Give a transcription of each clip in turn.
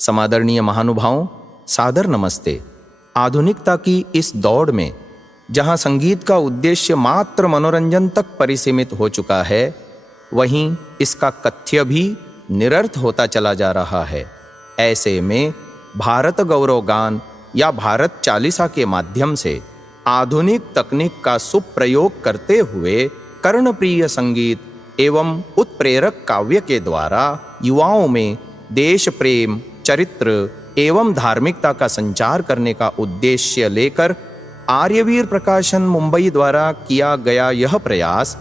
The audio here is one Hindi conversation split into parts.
समादरणीय महानुभावों, सादर नमस्ते। आधुनिकता की इस दौड़ में जहां संगीत का उद्देश्य मात्र मनोरंजन तक परिसीमित हो चुका है, वहीं इसका कथ्य भी निरर्थ होता चला जा रहा है। ऐसे में भारत गौरव गान या भारत चालीसा के माध्यम से आधुनिक तकनीक का सुप्रयोग करते हुए कर्णप्रिय संगीत एवं उत्प्रेरक काव्य के द्वारा युवाओं में देश प्रेम, चरित्र एवं धार्मिकता का संचार करने का उद्देश्य लेकर आर्यवीर प्रकाशन मुंबई द्वारा किया गया यह प्रयास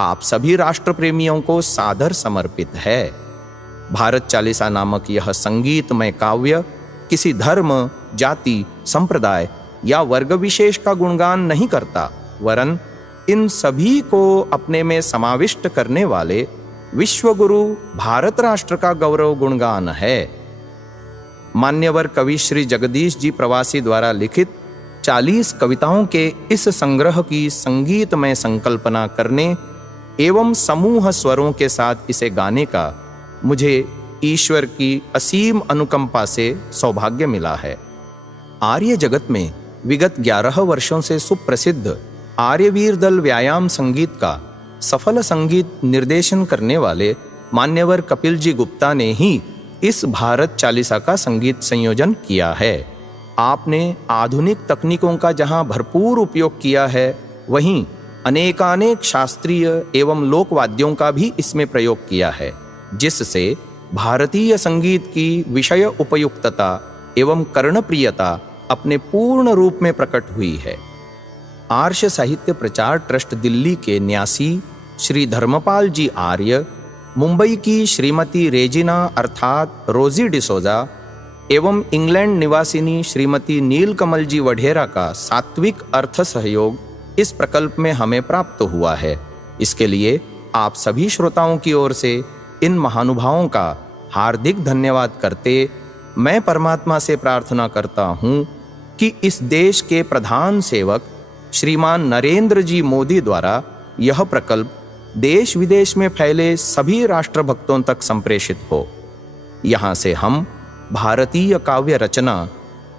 आप सभी राष्ट्र प्रेमियों को सादर समर्पित है। भारत चालीसा नामक यह संगीतमय काव्य किसी धर्म, जाति, संप्रदाय या वर्ग विशेष का गुणगान नहीं करता, वरन इन सभी को अपने में समाविष्ट करने वाले विश्वगुरु भारत राष्ट्र का गौरव गुणगान है। मान्यवर कवि श्री जगदीश जी प्रवासी द्वारा लिखित 40 कविताओं के इस संग्रह की संगीतमय संकल्पना करने एवं समूह स्वरों के साथ इसे गाने का मुझे ईश्वर की असीम अनुकंपा से सौभाग्य मिला है। आर्य जगत में विगत 11 वर्षों से सुप्रसिद्ध आर्यवीर दल व्यायाम संगीत का सफल संगीत निर्देशन करने वाले मान्यवर कपिल जी गुप्ता ने ही इस भारत चालीसा का संगीत संयोजन किया है। आपने आधुनिक तकनीकों का जहां भरपूर उपयोग किया है, वहीं अनेकानेक शास्त्रीय एवं लोकवाद्यों का भी इसमें प्रयोग किया है, जिससे भारतीय संगीत की विषय उपयुक्तता एवं कर्णप्रियता अपने पूर्ण रूप में प्रकट हुई है। आर्ष साहित्य प्रचार ट्रस्ट दिल्ली के न्यासी श्री धर्मपाल जी आर्य, मुंबई की श्रीमती रेजिना अर्थात रोजी डिसोजा एवं इंग्लैंड निवासिनी श्रीमती नीलकमल जी वढेरा का सात्विक अर्थ सहयोग इस प्रकल्प में हमें प्राप्त हुआ है। इसके लिए आप सभी श्रोताओं की ओर से इन महानुभावों का हार्दिक धन्यवाद करते मैं परमात्मा से प्रार्थना करता हूँ कि इस देश के प्रधान सेवक श्रीमान नरेंद्र जी मोदी द्वारा यह प्रकल्प देश विदेश में फैले सभी राष्ट्रभक्तों तक संप्रेषित हो। यहाँ से हम भारतीय काव्य रचना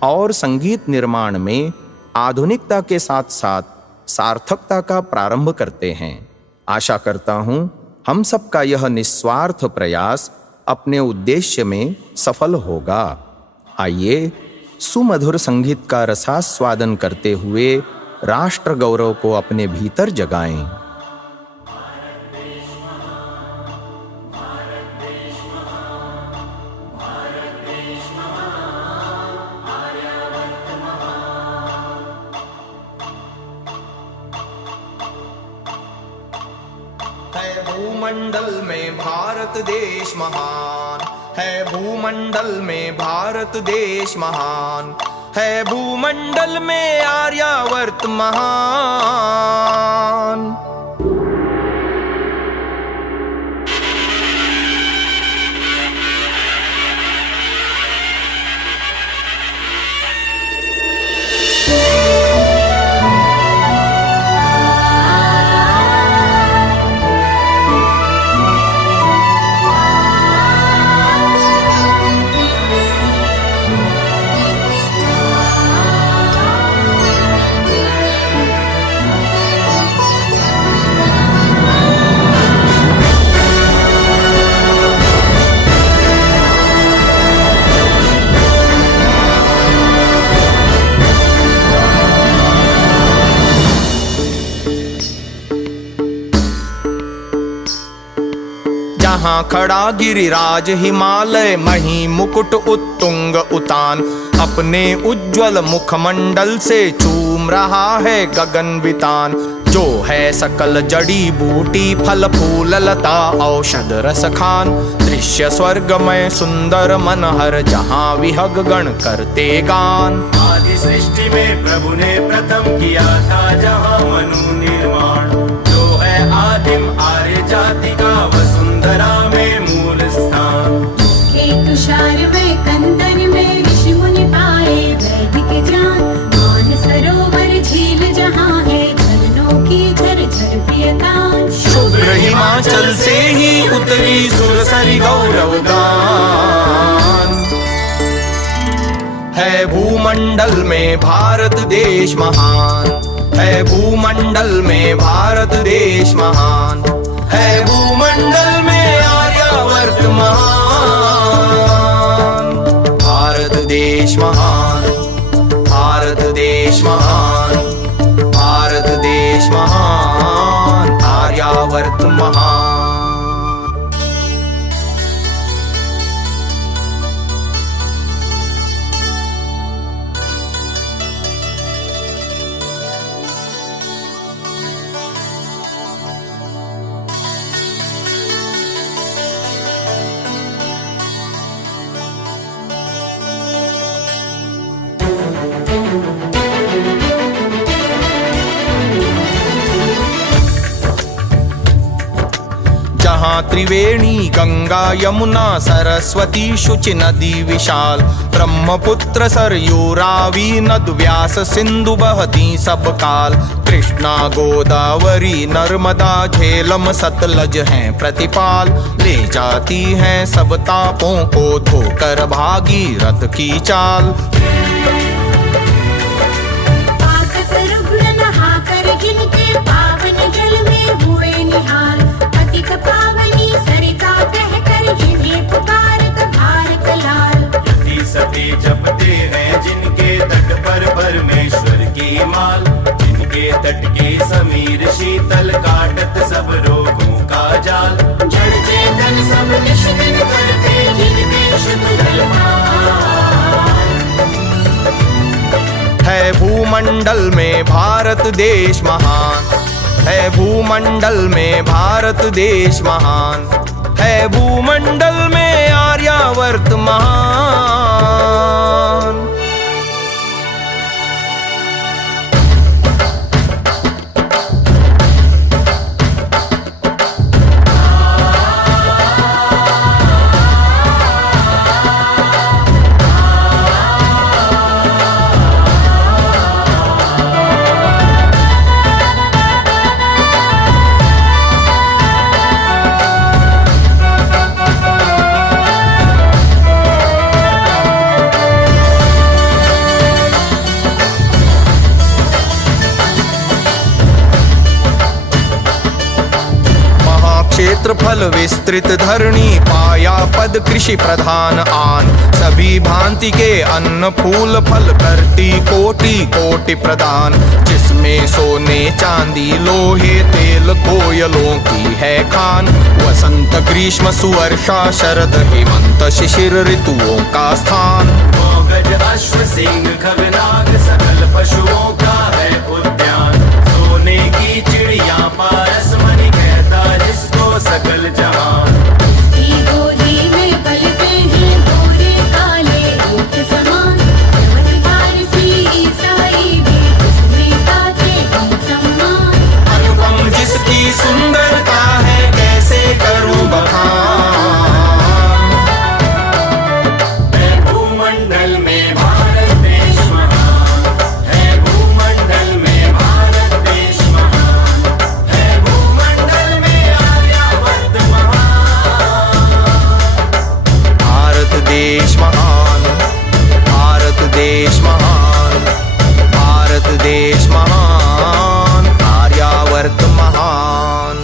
और संगीत निर्माण में आधुनिकता के साथ साथ सार्थकता का प्रारंभ करते हैं। आशा करता हूँ हम सबका यह निस्वार्थ प्रयास अपने उद्देश्य में सफल होगा। आइए सुमधुर संगीत का रसास्वादन करते हुए राष्ट्र गौरव को अपने भीतर जगाएं। है भूमंडल में भारत देश महान, है भूमंडल में भारत देश महान, है भूमंडल में आर्यावर्त महान। जहाँ खड़ा गिरिराज हिमालय मही मुकुट उत्तुंग उतान, अपने उज्ज्वल मुखमंडल से चूम रहा है गगन वितान। जो है सकल जड़ी बूटी फल फूल लता औषध रस खान, दृश्य स्वर्गमय सुंदर मनहर जहाँ विहग गण करते गान। आदि सृष्टि में प्रभु ने प्रथम किया था जहाँ मनु निर्माण, जो है आदिम आर्य जाति का वसुंधरा में मूल स्थान। तुषार में कंदर में ऋषि मुनि पाए वैदिक ज्ञान, मान सरोवर झील जहाँ है झरनों की झरझर प्रियतान। शुभ्र हिमाचल से ही उतरी सुरसरी गौरव गान। भूमंडल में भारत देश महान है, भूमंडल में भारत देश महान है, भूमंडल में आर्यावर्त महान। भारत देश महान, भारत देश महान, भारत देश महान, आर्यावर्त महान। जहाँ त्रिवेणी गंगा यमुना सरस्वती शुचि नदी विशाल, ब्रह्मपुत्र सरयू रावी नद व्यास सिंधु बहती सब काल, कृष्णा गोदावरी नर्मदा झेलम सतलज हैं प्रतिपाल, ले जाती हैं सब तापों को धोकर भागीरथ की चाल। पाकत रुग्ण नहाकर जिनके पावन जल में हुए निहाल, पतित पावनी सरिता कहकर जिन्हें पुकारत भारत लाल। यति सती जपते हैं जिनके तट पर परमेश्वर की माल, जिनके तट के समीर शीतल काटत सब रोगों का जाल। जड़ चेतन सब निश दिन करते जिनके शुद्ध जलपान। है भूमंडल में भारत देश महान है, भूमंडल में भारत देश महान है, भूमंडल में आर्यावर्त महान। क्षेत्रफल विस्तृत धरणी पाया पद कृषि प्रधान आन, सभी भांति के अन्न फूल फल करती कोटि कोटि प्रदान, जिसमें सोने चांदी लोहे तेल कोयलों की है खान, वसंत ग्रीष्म सुवर्षा शरद हेमंत शिशिर ऋतुओं का स्थान। गज अश्व सिंह खगनाग सकल पशुओं का है उद्यान, सोने की चिड़िया पारस मणि कहता जिसको सकल जहान। की गोदी में पलते हैं गोरे काले ऊँट समान, यवन पारसी ईसाई भी उसमें पाते हम सम्मान। अनुपम जिसकी सुंदरता है कैसे करूं बखान। है भूमंडल में भारत देश महान है, भूमंडल में भारत देश महान है, भूमंडल में आर्यावर्त महान। भारत देश महान, भारत देश महान, भारत देश महान, आर्यावर्त महान।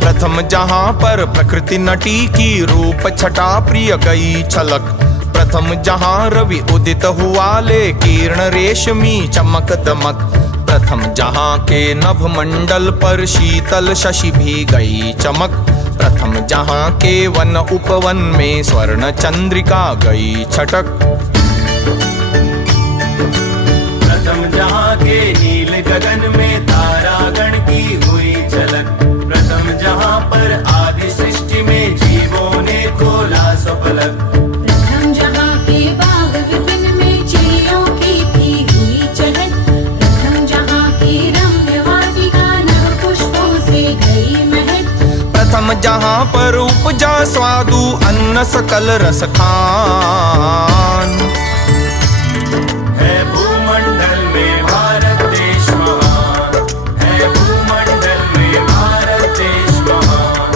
प्रथम जहाँ पर प्रकृति नटी की रूप छटा प्रिय गई छलक, प्रथम जहाँ रवि उदित हुआ ले किरण रेशमी चमक दमक, प्रथम जहाँ के नभ मंडल पर शीतल शशि भी गई चमक, प्रथम जहाँ के वन उपवन में स्वर्ण चंद्रिका गई छटक। प्रथम जहाँ के नील गगन में तारागण की हुई झलक, प्रथम जहाँ पर आदि सृष्टि में जीवों ने खोला स्वपलक। प्रथम जहाँ के बाग जहाँ पर उपजा स्वादु अन्न सकल रस खान। है भूमंडल में भारत देश महान, है भूमंडल में भारत देश महान,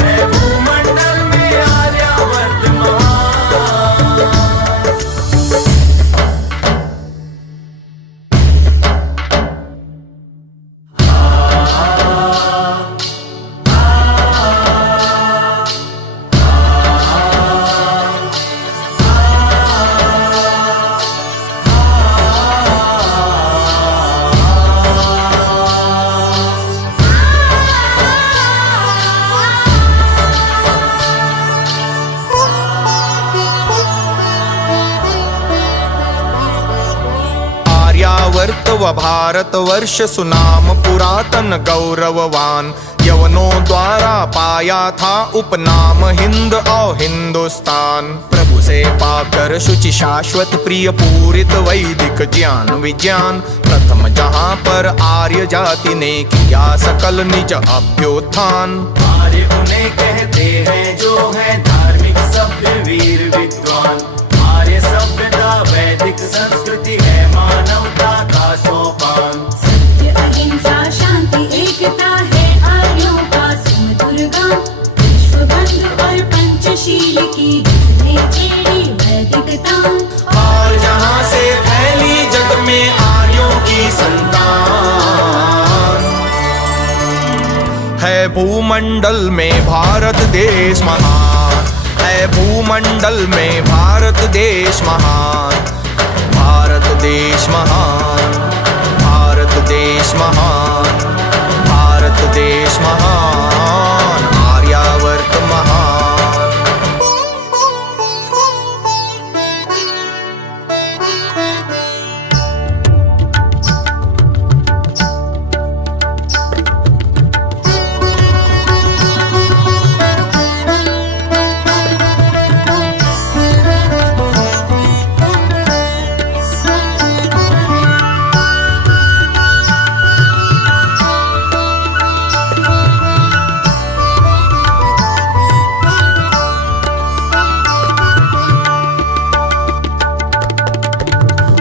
है भूमंडल में आर्यावर्त महान। आर्यावर्त व भारतवर्ष सुनाम पुरातन गौरववान, यवनों द्वारा पाया था उपनाम हिंद और हिंदुस्तान। प्रभु से पाकर शुचि शाश्वत प्रिय पूरित वैदिक ज्ञान विज्ञान, प्रथम जहाँ पर आर्य जाति ने किया सकल निज अभ्युत्थान। आर्य उन्हें कहते हैं जो है धार्मिक सभ्य वीर विद्वान। आर्य सभ्यता वैदिक संस्कृति है मानवता का सोपान। सत्य अहिंसा शांति एकता है आर्यों का सुमधुर गान। विश्व बंधु और पंचशील की जिसने छेड़ी वैदिकता। और जहाँ से फैली जग में आर्यों की संतान, है भूमंडल में भारत देश महान, है भूमंडल में भारत देश महान। भारत देश महान, भारत देश महान, भारत देश महान, आर्यावर्त महान।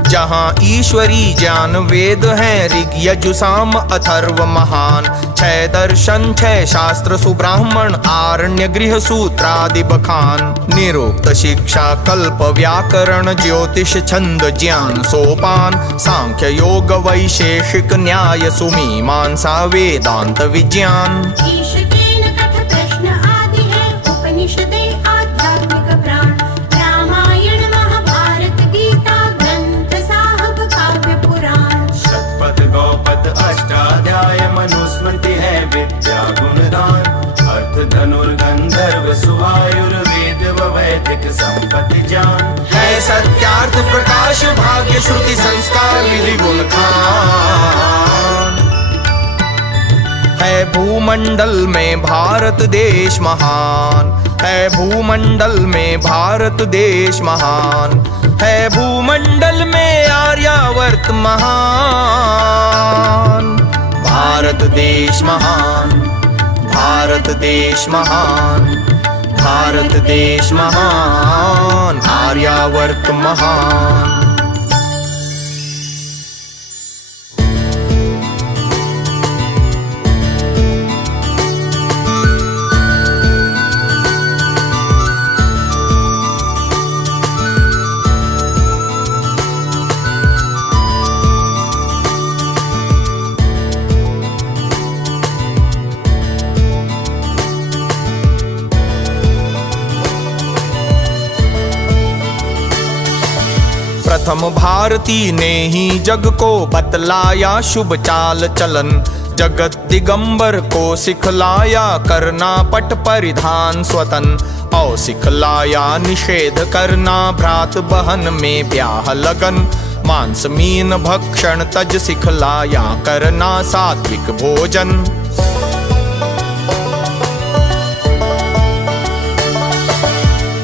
जहाँ ईश्वरी ज्ञान वेद हैं ऋग यजु साम अथर्व महान। छह दर्शन छह शास्त्र सुब्राह्मण आरण्य गृह सूत्रादि बखान। निरुक्त शिक्षा कल्प व्याकरण ज्योतिष छंद ज्ञान सोपान। सांख्य योग वैशेषिक न्याय सुमीमांसा वेदांत विज्ञान। ईश तेन कथ प्रश्न आदि है उपनिषदें आध्यात्मिक प्राण। रामायण महाभारत गीता ग्रंथ साहब काव्य पुराण। शतपथ गौपद अष्टाध्याय मनुस्मृति है विद्या गुणदान। अर्थ धनुर्गंधर्व सुवायुर्वेद व वैदिक संपत्ति ज्ञान। है सत्यार्थ प्रकाश भाग्य श्रुति संस्कार विधि गुण खान। है भूमंडल में भारत देश महान, है भूमंडल में भारत देश महान। है भूमंडल में आर्यावर्त महान। भारत देश महान, भारत देश महान, भारत देश महान, आर्यावर्त महान। प्रथम भारती ने ही जग को बतलाया शुभ चाल चलन। जगत दिगंबर को सिखलाया करना पट परिधान स्वतन। और सिखलाया निषेध करना भ्रात बहन में ब्याह लगन। मांस मीन भक्षण तज सिखलाया करना सात्विक भोजन।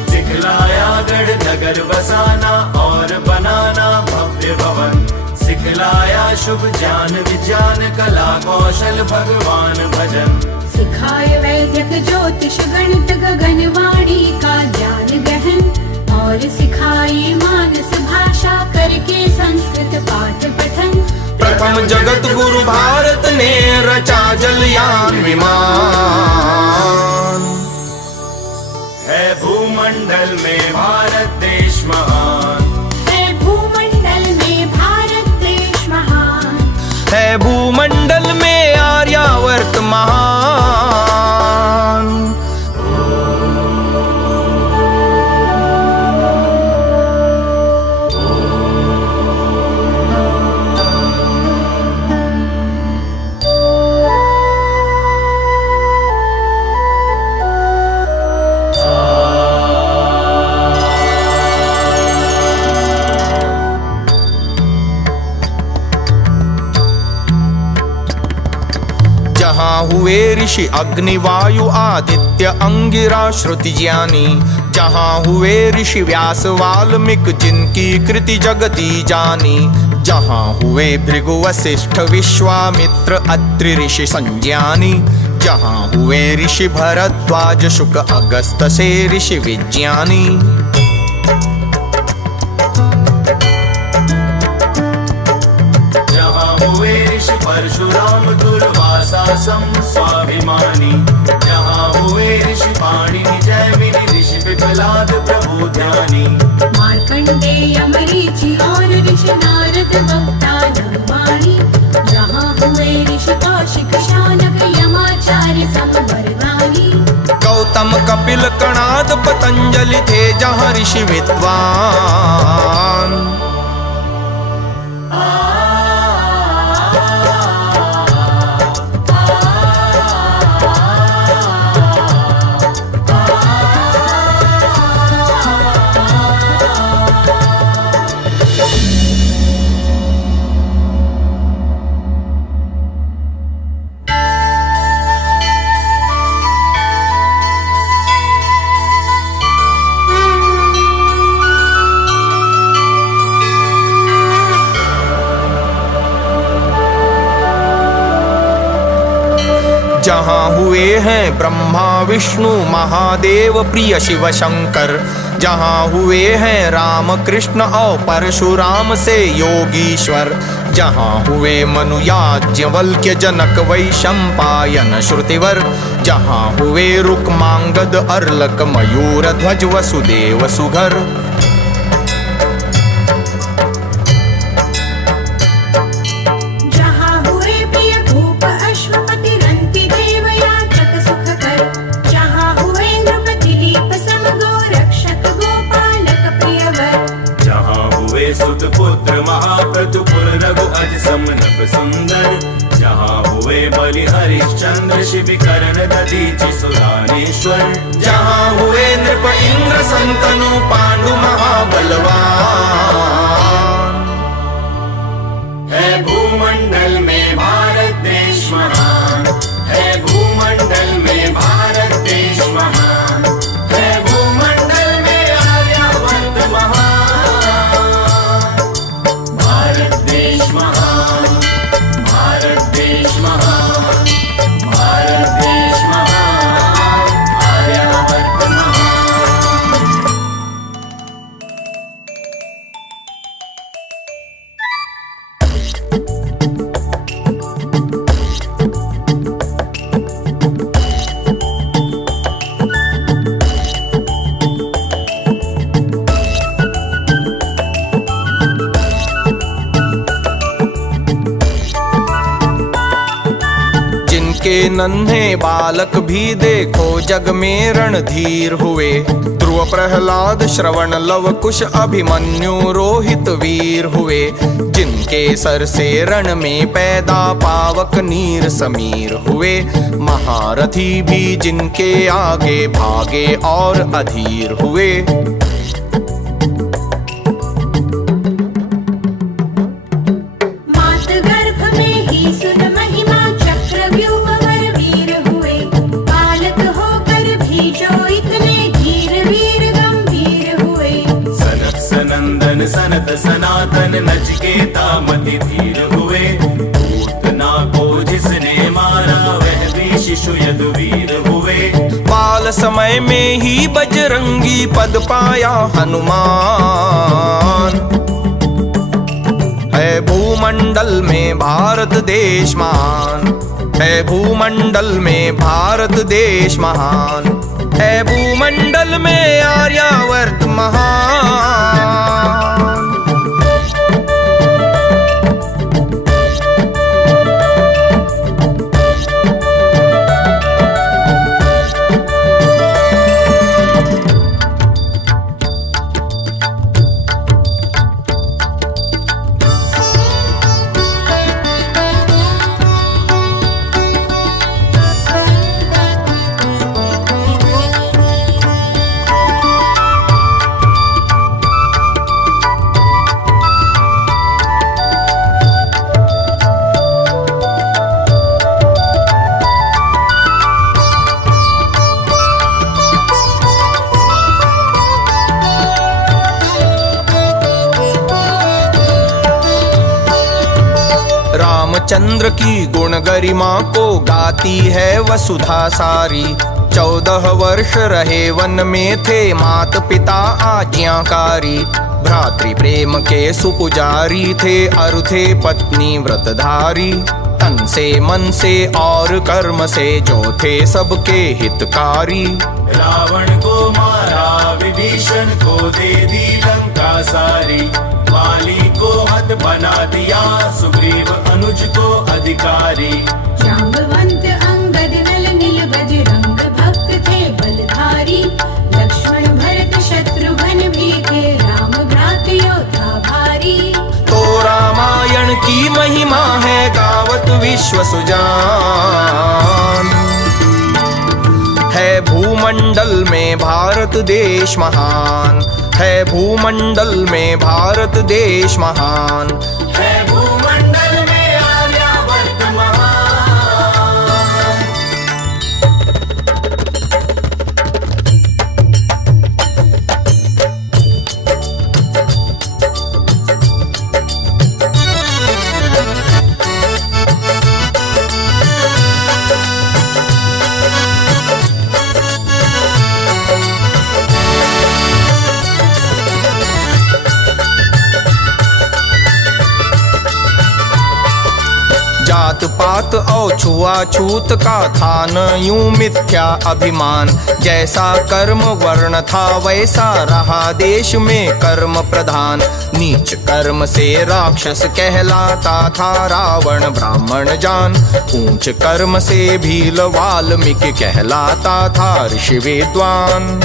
सिखलाया गढ़ नगर बसाना और बनाना भव्य भवन। सिखलाया शुभ ज्ञान विज्ञान कला कौशल भगवान भजन। सिखाए वैदिक ज्योतिष गणित गगनवाणी का ज्ञान गहन और सिखाई मानस भाषा करके संस्कृत पाठ पठन। प्रथम जगत गुरु भारत ने रचा जलयान विमान। है भूमंडल में भारत देश महान। है भूमंडल में भारत देश महान। है भूमंडल में आर्यावर्त महान। जहाँ हुए ऋषि अग्नि वायु आदित्य अंगिरा श्रुति ज्ञानी। जहाँ हुए ऋषि व्यास वाल्मीकि जिनकी कृति जगती जानी। जहाँ हुए भृगु वशिष्ठ विश्वामित्र अत्रि ऋषि संज्ञानी। जहाँ हुए ऋषि भरद्वाज शुक अगस्त से ऋषि विज्ञानी। जहाँ हुए ऋषि परशुराम दुर्वासा सम स्वाभिमानी। जहाँ हुए ऋषि पाणिनि जैमिनि ऋषि पिपलाद प्रभु ध्यानी। मार्कंडेय मरीचि और ऋषि नारद वक्ता नरवाणी। जहाँ हुए ऋषि कौशिक शानक यमाचार्य समवरवाणी। गौतम कपिल कणाद पतंजलि थे जहाँ ऋषि विद्वान। जहाँ हुए हैं ब्रह्मा विष्णु महादेव प्रिय शिव शंकर। जहाँ हुए हैं राम कृष्ण और परशुराम से योगीश्वर। जहाँ हुए मनु याज्ञवल्क्य जनक वैशंपायन श्रुतिवर। जहाँ हुए रुक्मांगद अर्लक मयूर ध्वज वसुदेव सुघर। सुत पुत्र महाप्रतु पुर रघु अज समनप सुंदर। जहाँ हुए बलि हरिश्चंद्र शिवि करण दधीचि सुरानेश्वर। जहाँ हुए नृप इंद्र संतनु पांडु महाबलवान। है भूमंडल में भारत देश महान। है भूमंडल में भारत देश महान। है भूमंडल में आर्यावर्त महान। भारत देश महान। भारत देश महान। भारत देश महान। आर्यावर्त महान। के नन्हे बालक भी देखो जग में रणधीर हुए। ध्रुव प्रहलाद श्रवण लव कुश अभिमन्यु रोहित वीर हुए। जिनके सर से रण में पैदा पावक नीर समीर हुए। महारथी भी जिनके आगे भागे और अधीर हुए। सनत सनातन सनातन नचिकेता मति धीर हुए। पूतना को जिसने मारा वह भी शिशु यदुवीर हुए। बाल समय में ही बजरंगी पद पाया हनुमान। है भूमंडल में भारत देश महान, है भूमंडल में भारत देश महान, है भूमंडल में आर्यावर्त महान। रामचंद्र की गुण गरिमा को गाती है वसुधा सारी। 14 वर्ष रहे वन में थे मात पिता आज्ञाकारी। भ्रातृ प्रेम के सुपुजारी थे अरु थे पत्नी व्रतधारी। तन से मन से और कर्म से जो थे सबके हितकारी। रावण को मारा विभीषण को दे दी लंका सारी। वाली को हत बना दिया सुग्रीव अनुज को अधिकारी। जाम्बवंत अंगद नल नील बजरंग भक्त थे बलधारी। लक्ष्मण भरत शत्रुघ्न भी थे राम भ्रात योद्धा भारी। तो रामायण की महिमा है गावत विश्व सुजान। है भूमंडल में भारत देश महान, है भूमंडल में भारत देश महान, है भूमंडल में आर्यावर्त महान। जात पात और छुआछूत का था न यूं मिथ्या अभिमान। जैसा कर्म वर्ण था वैसा रहा देश में कर्म प्रधान। नीच कर्म से राक्षस कहलाता था रावण ब्राह्मण जान। ऊंच कर्म से भील वाल्मीकि कहलाता था ऋषि विद्वान।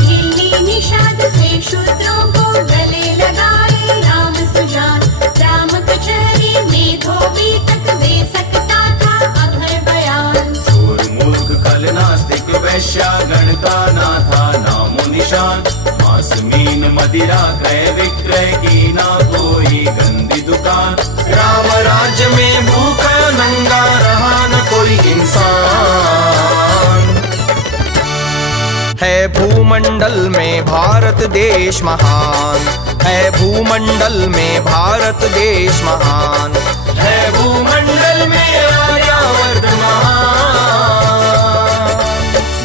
दिल्ली निषाद से शूद्रों को गले लगाए राम सुजान। राम कचहरी में धोबी तक दे सकता था अभय बयान। चोर मूर्ख खल नास्तिक वैश्या गणता ना था नामो निशान। मांस मीन मदिरा क्रय विक्रय की ना कोई गंदी दुकान। राम राज्य में भूखा नंगा रहा न कोई इंसान। है भूमंडल में भारत देश महान, है भूमंडल में भारत देश महान, है भूमंडल में आर्यावर्त महान।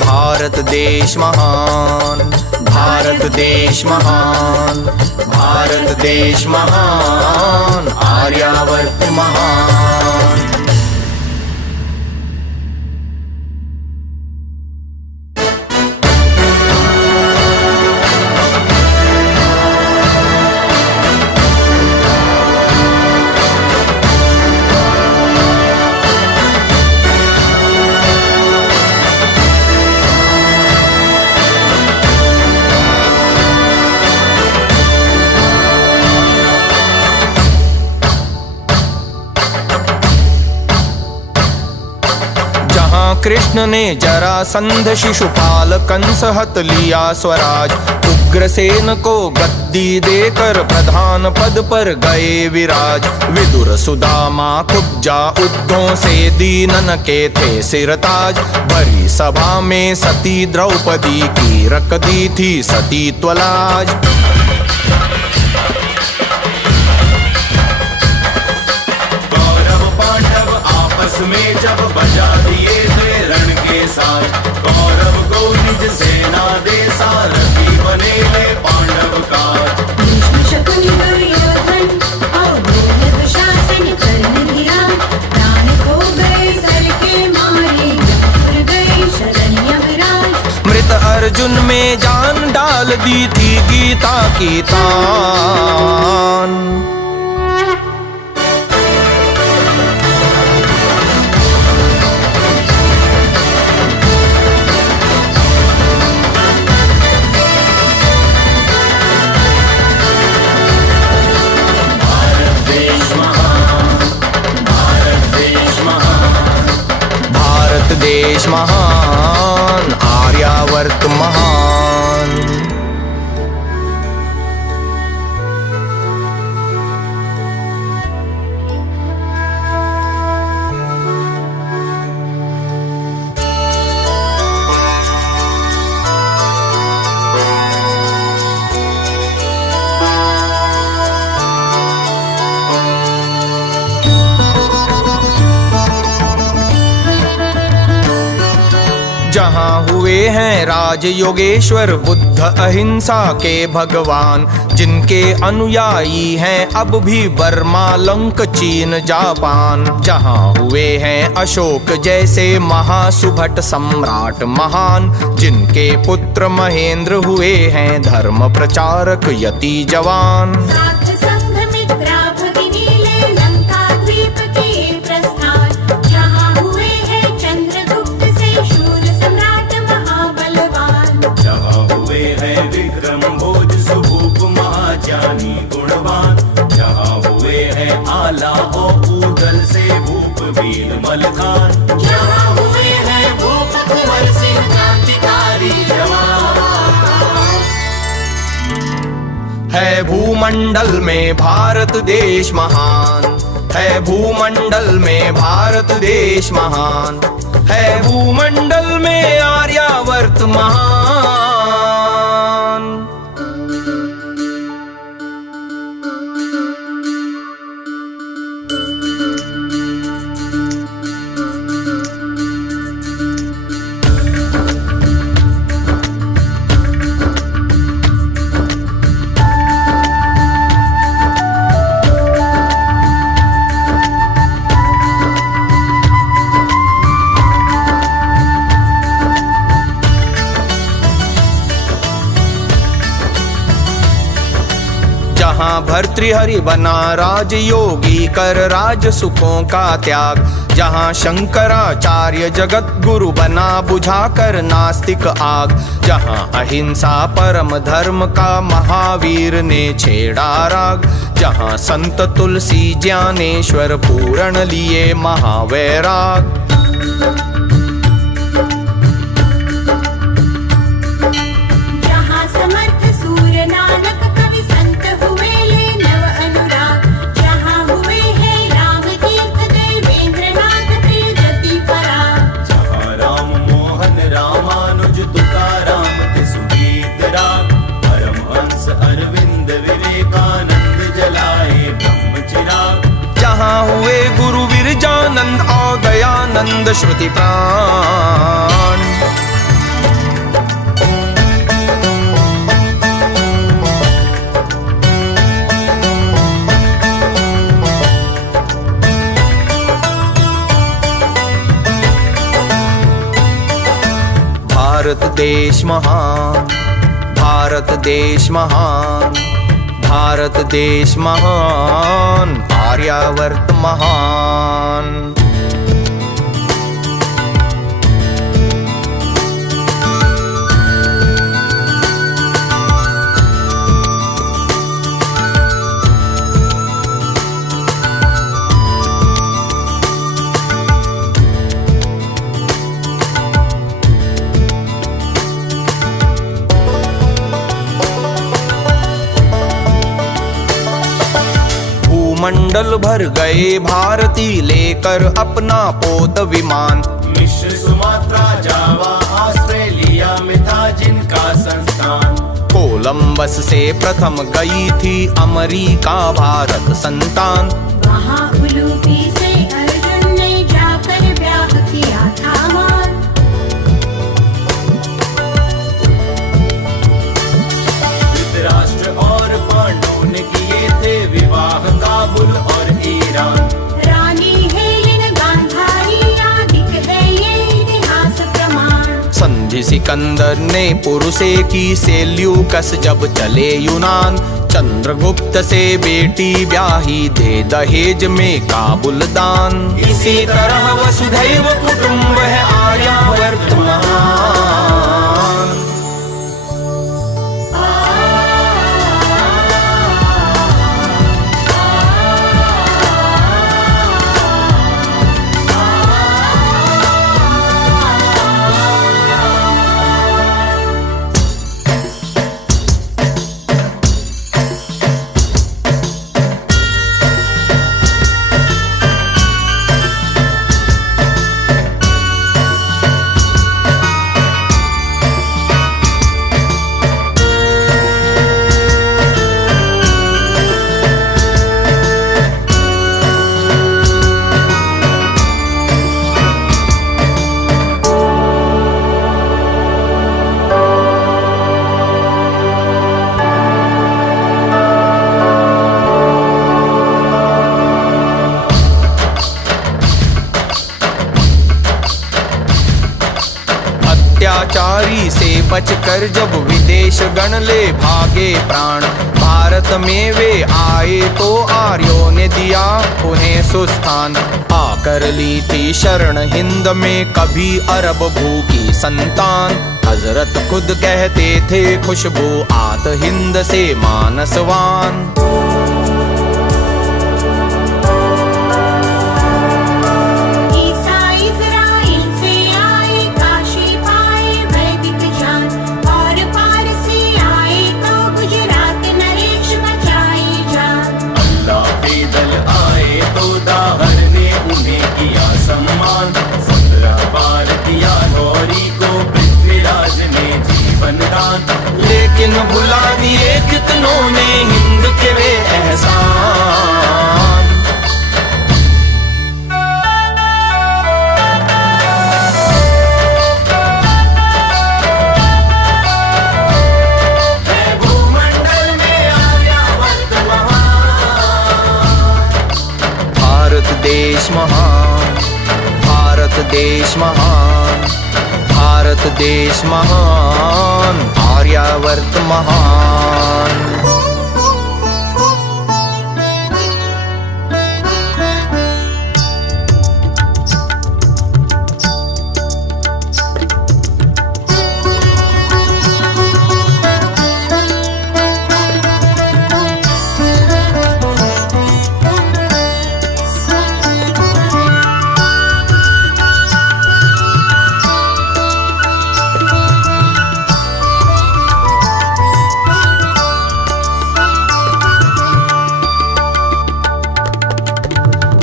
भारत देश महान, भारत देश महान, भारत देश महान, आर्यावर्त महान। कृष्ण ने जरासंध शिशुपाल कंस हत लिया स्वराज। उग्रसेन को गद्दी देकर प्रधान पद पर गए विराज। विदुर सुदामा कुब्जा उद्धों से दीनन के थे सिरताज। भरी सभा में सती द्रौपदी की रख दी थी सती त्वलाज। में जब बजा दिए थे रण के साथ, कौरव को निज सेना दे सारथी बने ले पांडव का। भीष्म शकुनि दुर्योधन और भूप शासन कर्ण धियान, प्राण खो गए सर के मारे जब गए शरण यमराज। मृत अर्जुन में जान डाल दी थी गीता की तान। देश महान, आर्यावर्त महान। जहाँ हुए हैं राज योगेश्वर बुद्ध अहिंसा के भगवान, जिनके अनुयायी हैं अब भी बर्मा लंक चीन जापान। जहाँ हुए हैं अशोक जैसे महासुभट सम्राट महान, जिनके पुत्र महेंद्र हुए हैं धर्म प्रचारक यति जवान। साथ संघ मित्रा भगिनी ले लंका द्वीप के प्रस्थान, जहाँ हुए हैं चंद्रगुप्त से शूर सम्राट महाबलवान। जहाँ हुए हैं विक्रम भोज सुभूप महाज्ञानी गुणवान, जहाँ हुए हैं आला और ऊदल से भूप वीर मलखान, जहाँ हुए हैं भूप कुंवर सिंह क्रांतिकारी जवान। है भूमंडल में भारत देश महान, है भूमंडल में भारत देश महान, है भूमंडल में आर्यावर्त महान। जहाँ भर्तृहरि बना राज योगी कर राज सुखों का त्याग, जहाँ शंकराचार्य जगत गुरु बना बुझा कर नास्तिक आग, जहाँ अहिंसा परम धर्म का महावीर ने छेड़ा राग, जहाँ संत तुलसी ज्ञानेश्वर पूर्ण लिए महावैराग। जहाँ समर्थ सूर्य नानक कवि संत हुए ले नव अनुराग, जहाँ हुए हैं राम तीर्थ देवेंद्र नाथ प्रिय जति पराग। जहाँ राम मोहन रामानुज तुकाराम थे सुगीत राग, परमहंस अरविंद विवेकानंद जलाए ब्रह्म चिराग। जहाँ हुए गुरु विरजानंद और दयानंद श्रुति प्राण। भारत देश महान, भारत देश महान, भारत देश महान, आर्यावर्त महान। मंडल भर गए भारती लेकर अपना पोत विमान। मिश्र सुमात्रा जावा ऑस्ट्रेलिया में था जिनका संस्थान। कोलंबस से प्रथम गई थी अमेरिका भारत संतान। वहाँ उलूपी से अर्जुन ने जाकर ब्याह किया था मान। धृतराष्ट्र और पांडवों ने किए थे विवाह काबुल और ईरान। रानी हेलेन गांधारी आदिक है ये इतिहास प्रमाण। संधि सिकंदर ने पुरुषे की सेल्यूकस जब चले यूनान। चंद्रगुप्त से बेटी ब्याही दे दहेज में काबुल दान। इसी तरह वसुधैव कुटुंब है आर्यावर्त महान। अत्याचारी से बचकर जब विदेश गण ले भागे प्राण। भारत में वे आए तो आर्यों ने दिया उन्हें सुस्थान। आकर ली थी शरण हिंद में कभी अरब भू की संतान। हजरत खुद कहते थे खुशबू आत हिंद से मानसवान। लेकिन भुला दिए कितनों ने हिंद के वे एहसान। है भूमंडल में आर्यावर्त महान। भारत देश महान, भारत देश महान, भारत देश महान, आर्यावर्त महान।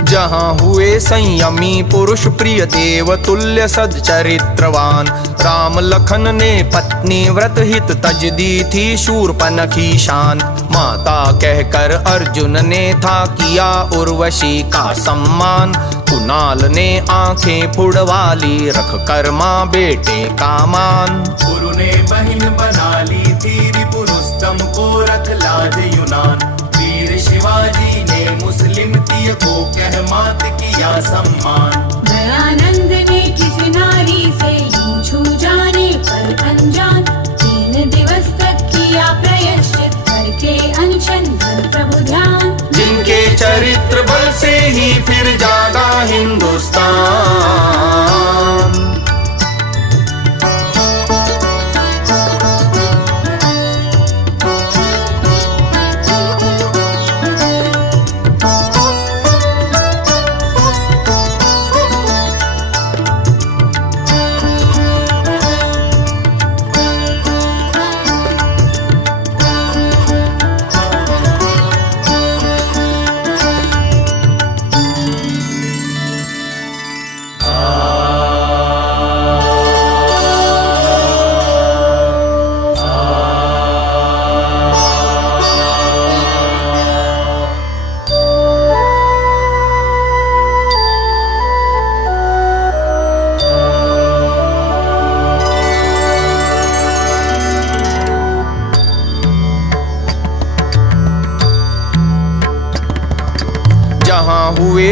जहाँ हुए संयमी पुरुष प्रिय देव तुल्य सदचरित्रवान। राम लखन ने पत्नी व्रत हित तज दी थी शूर्पनखी शान। माता कहकर अर्जुन ने था किया उर्वशी का सम्मान। कुणाल ने आंखें फुड़वा ली रख कर माँ बेटे का मान। गुरु ने बहन बना ली थी रिपुरुस्तम को रख लाज यूनान। वीर शिवाजी ने मुस्लिम तीय को कह मात किया सम्मान। दयानंद ने किसी नारी से यूं छू जाने पर अनजान। 3 दिवस तक किया प्रायश्चित करके अनशन कर प्रभु ध्यान। जिनके चरित्र बल से ही फिर जागा हिंदुस्तान।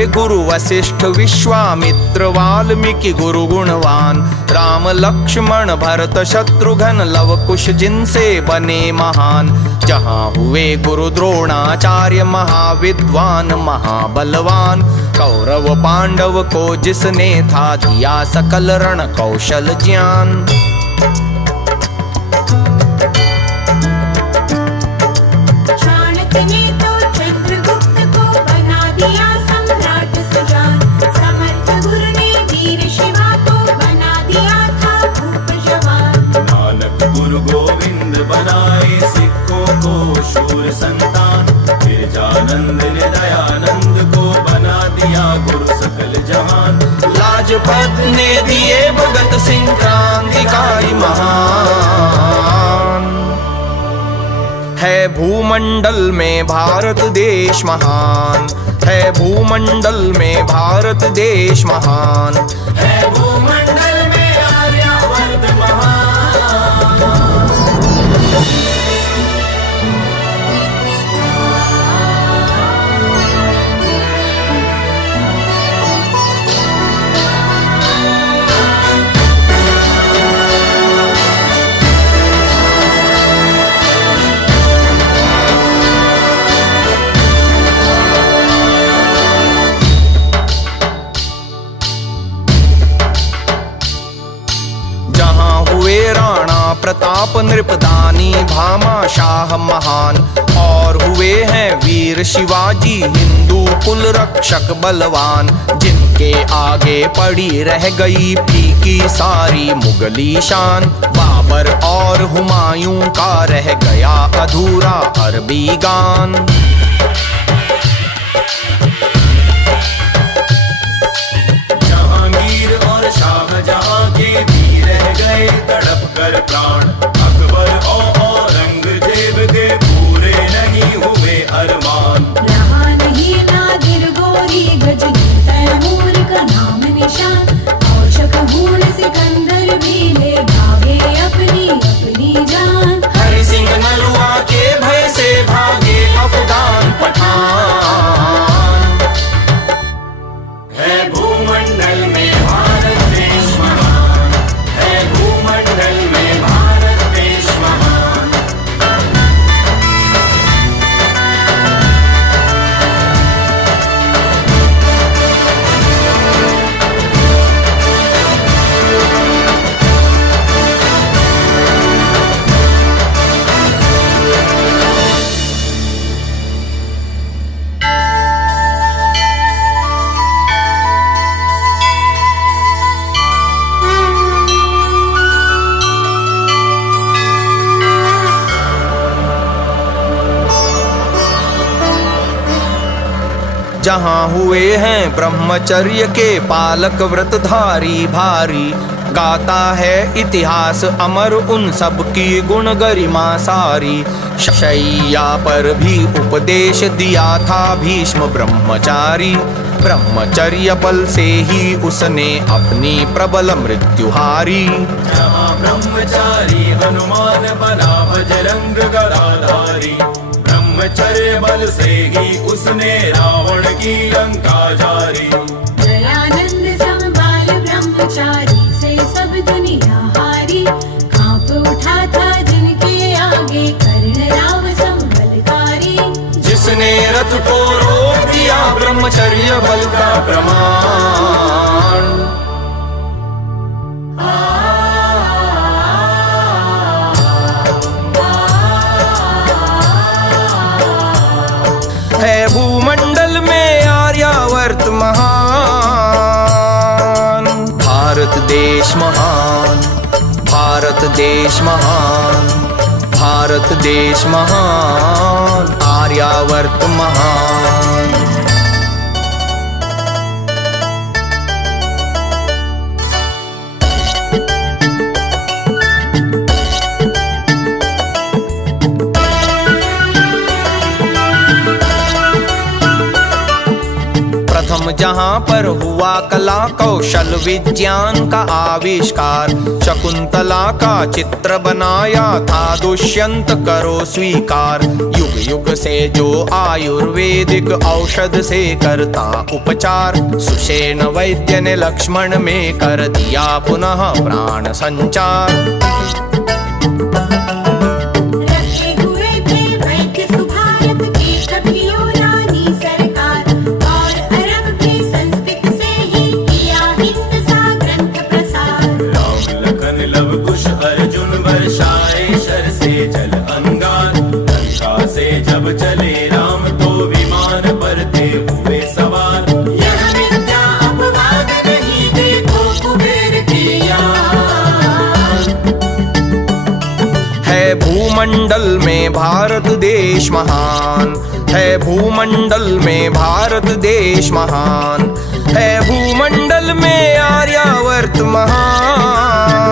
गुरु वशिष्ठ विश्वामित्र वाल्मीकि गुरु गुणवान, राम लक्ष्मण भरत शत्रुघ्न लव कुश जिनसे बने महान। जहाँ हुए गुरु द्रोणाचार्य महाविद्वान महाबलवान, कौरव पांडव को जिसने था दिया सकल रण कौशल ज्ञान। चाणक्य ने तो चंद्रगुप्त को बना दिया सम्राट सुजान, समर्थ गुरु ने वीर शिवा को बना दिया था भूप जवान। नानक गुरु गोविंद बनाए सिखों को शूर संतान, गिरजानंद ने दयानंद को बना दिया गुरु सकल जहान। लाजपत ने दिए भगत सिंह क्रांतिकारी महान, है भूमंडल में भारत देश महान, है भूमंडल में भारत देश महान, है भूमंडल में आर्यावर्त महान। राणा प्रताप नृपदानी भामाशाह महान, और हुए हैं वीर शिवाजी हिंदू कुल रक्षक बलवान। जिनके आगे पड़ी रह गई फीकी सारी मुगली शान, बाबर और हुमायूं का रह गया अधूरा अरबी गान। जहांगीर और शाहजहां के भी रह गए तड़प कर प्राण, अकबर और औरंगजेब के पूरे नहीं हुए अरमान। रहा नहीं नादिर गोरी गजनी तैमूर का नाम निशान, और शकहूर सिकंदर भी ले भागे अपनी अपनी जान। हरि सिंह नलुआ के भय से भागे अफगान पठान, है भूमंडल में भारत देश महान, है भूमंडल में भारत देश महान। जहाँ हुए हैं ब्रह्मचर्य के पालक व्रतधारी भारी, गाता है इतिहास अमर उन सब की गुण गरिमा सारी। शैया पर भी उपदेश दिया था भीष्म ब्रह्मचारी, ब्रह्मचर्य बल से ही उसने अपनी प्रबल मृत्यु हारी। जहाँ ब्रह्मचारी हनुमान बना बजरंग गदाधारी, ब्रह्मचर्य बल से ही उसने रावण की लंका जारी। दयानंद संभाल ब्रह्मचारी से सब दुनिया हारी, कांप उठा था जिनके आगे कर्ण राव संबलकारी। जिसने रथ को रोक दिया ब्रह्मचर्य बल का प्रमाण। है भूमंडल में आर्यावर्त महान, भारत देश महान, भारत देश महान, भारत देश महान, आर्यावर्त महान। जहाँ पर हुआ कला कौशल विज्ञान का आविष्कार। शकुंतला का चित्र बनाया था दुष्यंत, करो स्वीकार। युग युग से जो आयुर्वेदिक औषध से करता उपचार, सुषेण वैद्य ने लक्ष्मण में कर दिया पुनः प्राण संचार। रखे हुए थे वैद्य सुभारत के कपियों रानी सरकार, और अरब की संस्कृत से ही किया हिंद सा ग्रंथ प्रसार। राम लखन लव कुश अर्जुन बरसाए शर से जल अंगार। लंका से जब चले राम तो विमान पर थे हुए सवार। यह मिथ्या अपवाद नहीं, देखो कुबेर की याद। है भूमंडल में भारत देश महान, है भूमंडल में भारत देश महान, है भूमंडल में आर्यावर्त महान।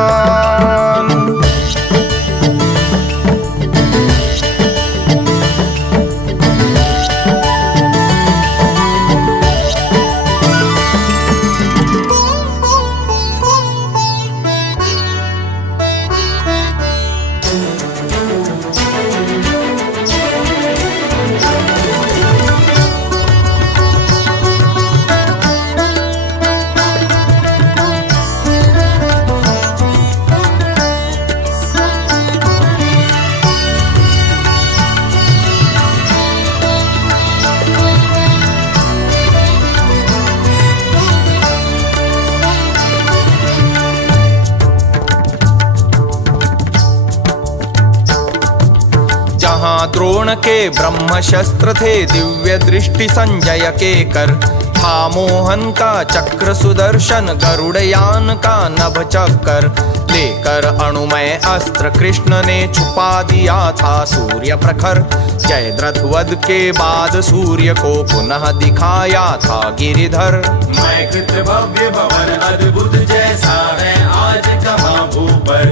जहाँ द्रोण के ब्रह्म शस्त्र थे दिव्य दृष्टि संजय के कर। था मोहन का चक्र सुदर्शन गरुड़यान का नभ चक्कर। लेकर अणुमय अस्त्र कृष्ण ने छुपा दिया था सूर्य प्रखर। जयद्रथ वध के बाद सूर्य को पुनः दिखाया था गिरिधर। मैकृत भव्य भवन अद्भुत जैसा है आज कहाँ भूपर।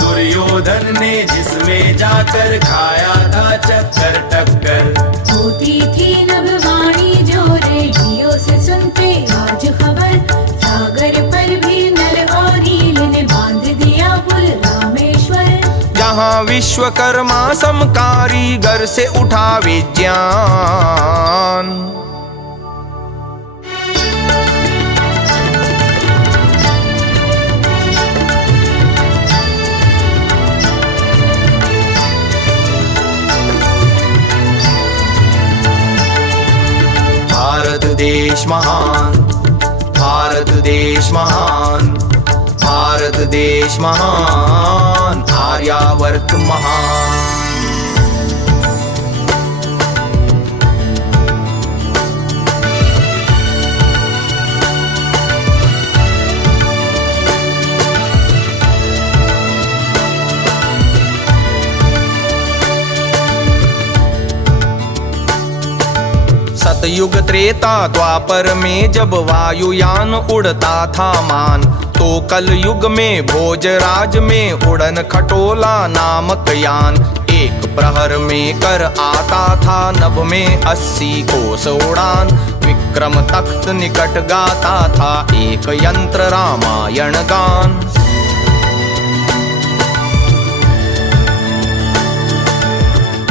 दुर्योधन ने जिसमें जाकर खाया था चक्कर टक्कर। होती थी नभवाणी जो रेडियो से सुनते आज खबर। सागर पर भी नल और नील ने बांध दिया पुल रामेश्वर। जहाँ विश्वकर्मा सम कारीगर से उठा विज्ञान। भारत देश महान, भारत देश महान, भारत देश महान, आर्यावर्त महान। सतयुग त्रेता द्वापर में जब वायुयान उड़ता था मान। तो कल युग में भोजराज में उड़न खटोला नामक यान। एक प्रहर में कर आता था नभ में 80 कोस उड़ान। विक्रम तख्त निकट गाता था एक यंत्र रामायण गान।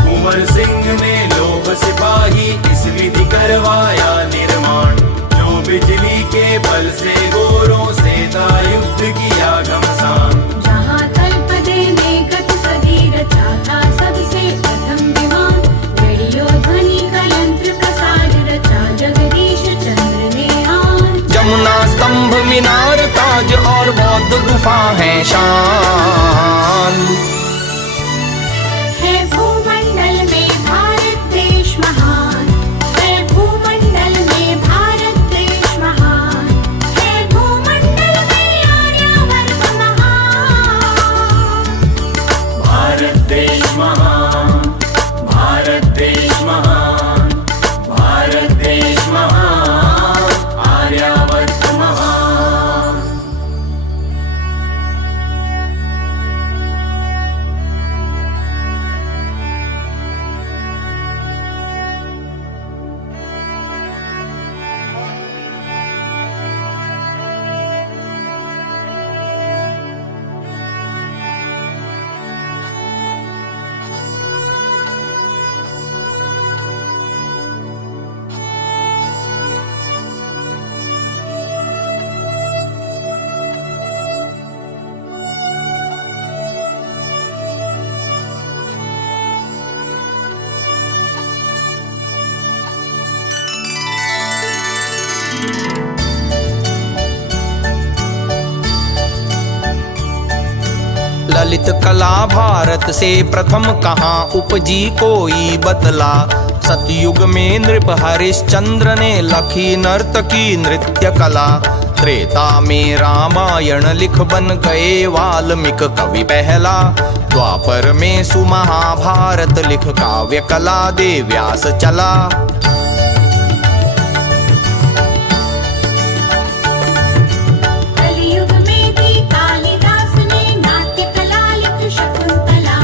कुंवर सिंह ने लोक सिपाही इस विधि करवाया निर्माण। जो बिजली के बल से गोरों से था युद्ध किया घमसान। जहाँ तलपदे ने गत सदी रचा था सबसे प्रथम विमान। रेडियो ध्वनि का यंत्र प्रसार रचा जगदीश चंद्र ने आन। जमुना स्तंभ मीनार ताज और बौद्ध गुफा है शान। है भूमंडल में भारत देश महान। है भूमंडल में भारत देश महान। है भूमंडल में आर्यावर्त महान। भारत देश महान, भारत देश महान, भारत देश महान, आर्यावर्त महान। ललित कला भारत से प्रथम कहाँ उपजी कोई बतला। सतयुग में नृप हरिश्चंद्र ने लखी नर्तकी नृत्य कला। त्रेता में रामायण लिख बन गए वाल्मीकि कवि पहला। द्वापर में सुमहाभारत लिख काव्य कला दे व्यास चला। कलयुग में भी कालिदास ने नाट्य कला लिख शकुंतला।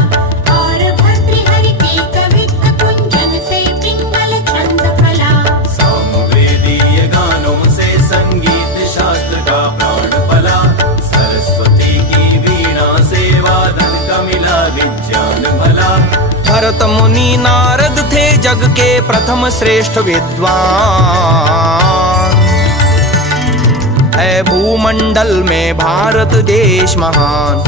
और भर्तृहरि के कवित्व कुंजन से पिंगल छंद फला। सामवेदीय गानों से संगीत शास्त्र का प्राण फला। सरस्वती की वीणा से वादन का मिला विज्ञान भला। भरत मुनि नारद थे जग के प्रथम श्रेष्ठ विद्वान। है भूमंडल में भारत देश महान।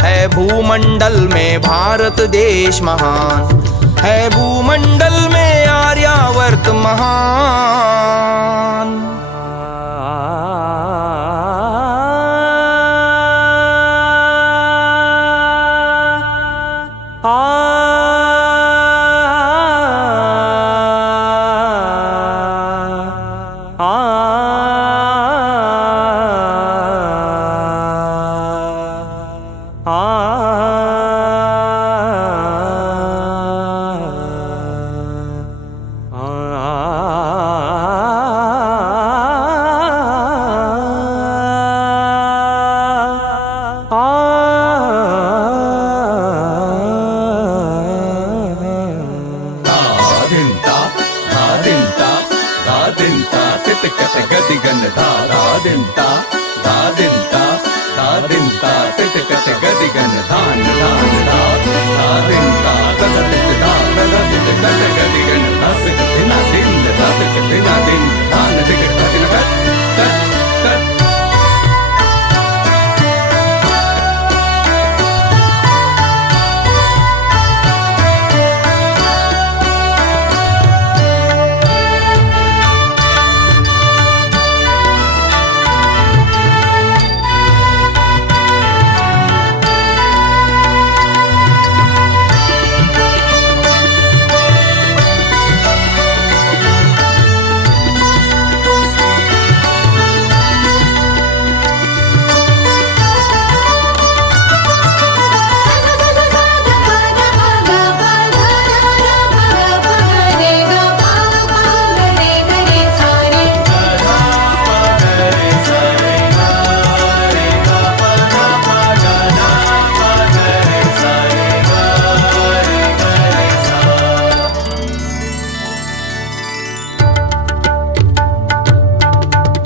है भूमंडल में भारत देश महान। है भूमंडल में आर्यावर्त महान।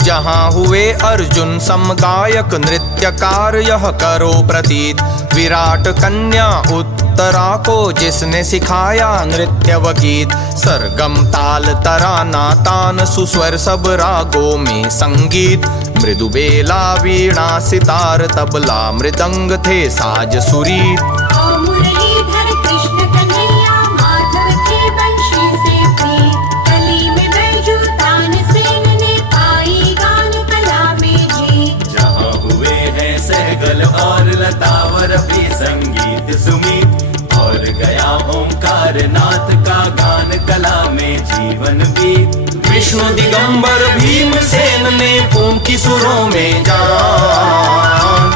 जहाँ हुए अर्जुन समगायक नृत्यकार यह करो प्रतीत। विराट कन्या उत्तरा को जिसने सिखाया नृत्य व गीत। सरगम ताल तराना तान सुस्वर सब रागों में संगीत। मृदु बेला वीणा सितार तबला मृदंग थे साज सुरीत। और मुरलीधर कृष्ण कन्हैया माधव थे बंशी से प्रीत। कली में बैजू तानसेन ने पाई गान कला में जीत। जहाँ हुए हैं सहगल और लतावर भी संगीत सुमीत। और गया ओंकार नाथ का गान कला में जीवन बीत। विष्णु दिगंबर भीमसेन ने फूंकी सुरों में जान।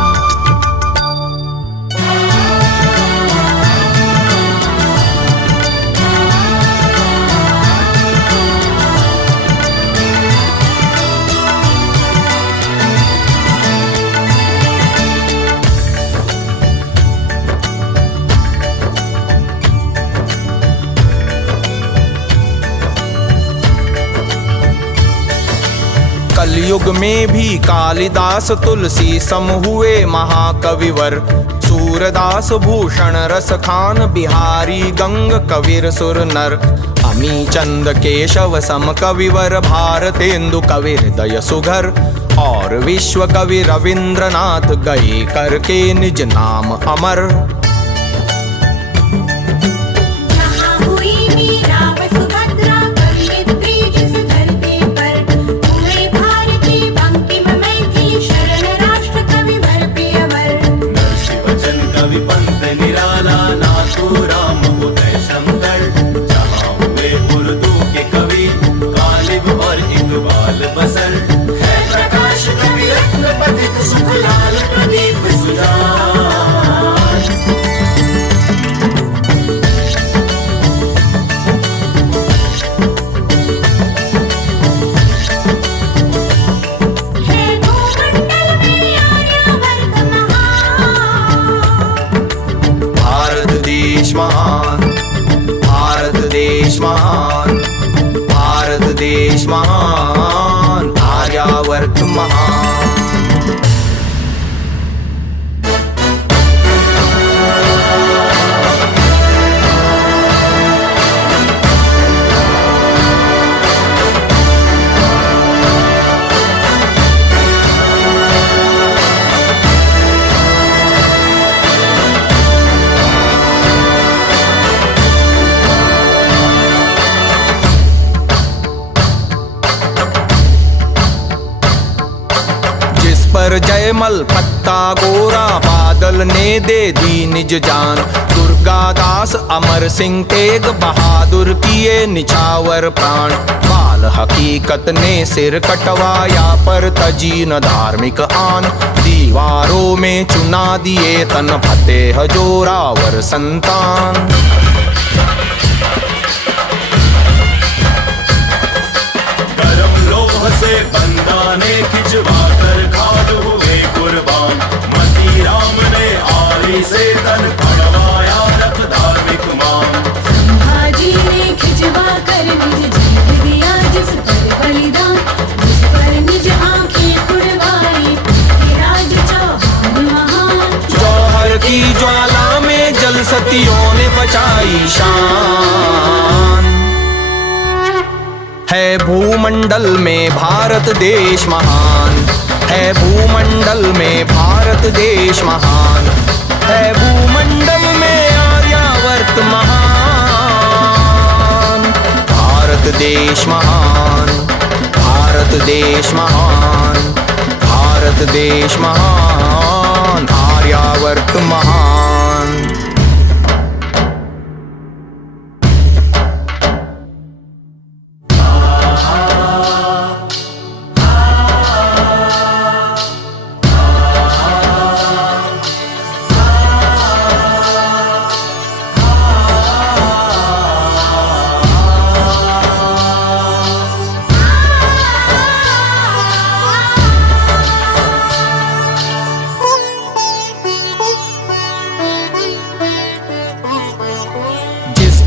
कलयुग में भी कालिदास तुलसी सम हुए महाकविवर। सूरदास भूषण रस खान बिहारी गंग कविर सुर नर। अमी चंद केशव सम कविवर भारतेंदु कवि हृदय सुघर। और विश्व कवि रविंद्रनाथ गए करके निज नाम अमर। जहाँ हुई मीरा व सुभद्रा कवियत ब्रिज इस धरती पर। हुए भारती बंकिम मैथिली शरण राष्ट्र कविवर प्रियवर। नरसिंह वचन कवि महान। पर जयमल पत्ता गोरा बादल ने दे दी निज जान। दुर्गादास अमर सिंह तेग बहादुर किए निछावर प्राण। बाल हकीकत ने सिर कटवाया पर तजी न धार्मिक आन। दीवारों में चुना दिए तन फतेह जोरावर संतान। से बंदाने खिंचवा कर खाल हुए कुर्बान। मती राम ने आरी से तन पड़वाया रख धार्मिक मान। संभाजी ने खिंचवा कर निज जीत दिया जिस पर बलिदान। जिस पर निज आंखें पुड़वाई पृथ्वीराज चौहान महान। जौहर की ज्वाला में जल सतियों ने बचाई शान। है भूमंडल में भारत देश महान। है भूमंडल में भारत देश महान। है भूमंडल में आर्यावर्त महान। भारत देश महान। भारत देश महान। भारत देश महान। आर्यावर्त महान।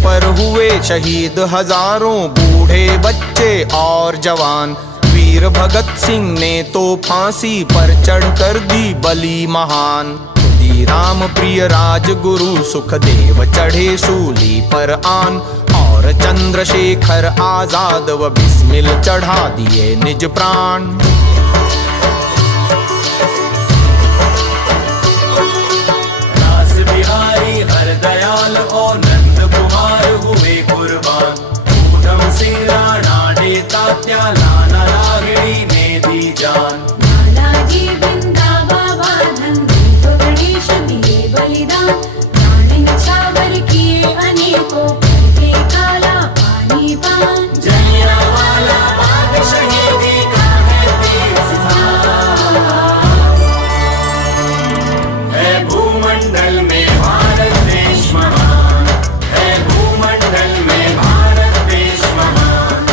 पर हुए शहीद हजारों बूढ़े बच्चे और जवान। वीर भगत सिंह ने तो फांसी पर चढ़कर दी बलि महान। खुदी राम प्रिय राजगुरु सुखदेव चढ़े सूली पर आन। और चंद्रशेखर आजाद व बिस्मिल चढ़ा दिए निज प्राण। दास बिहारी हर दयाल और नंद कुमार हुए कुर्बान। ऊधम सिंह राणा डेता त्यालाना रागिणी ने दी जान। लालाजी बिंदा बाबा धनदीप गणेश दिए बलिदान। प्राण निछावर किए अनेकों करके काला पानी पान। जलियांवाला बाग शहीदी का है तीर्थ स्थान। है भूमंडल में भारत देश महान। है भूमंडल में भारत देश महान।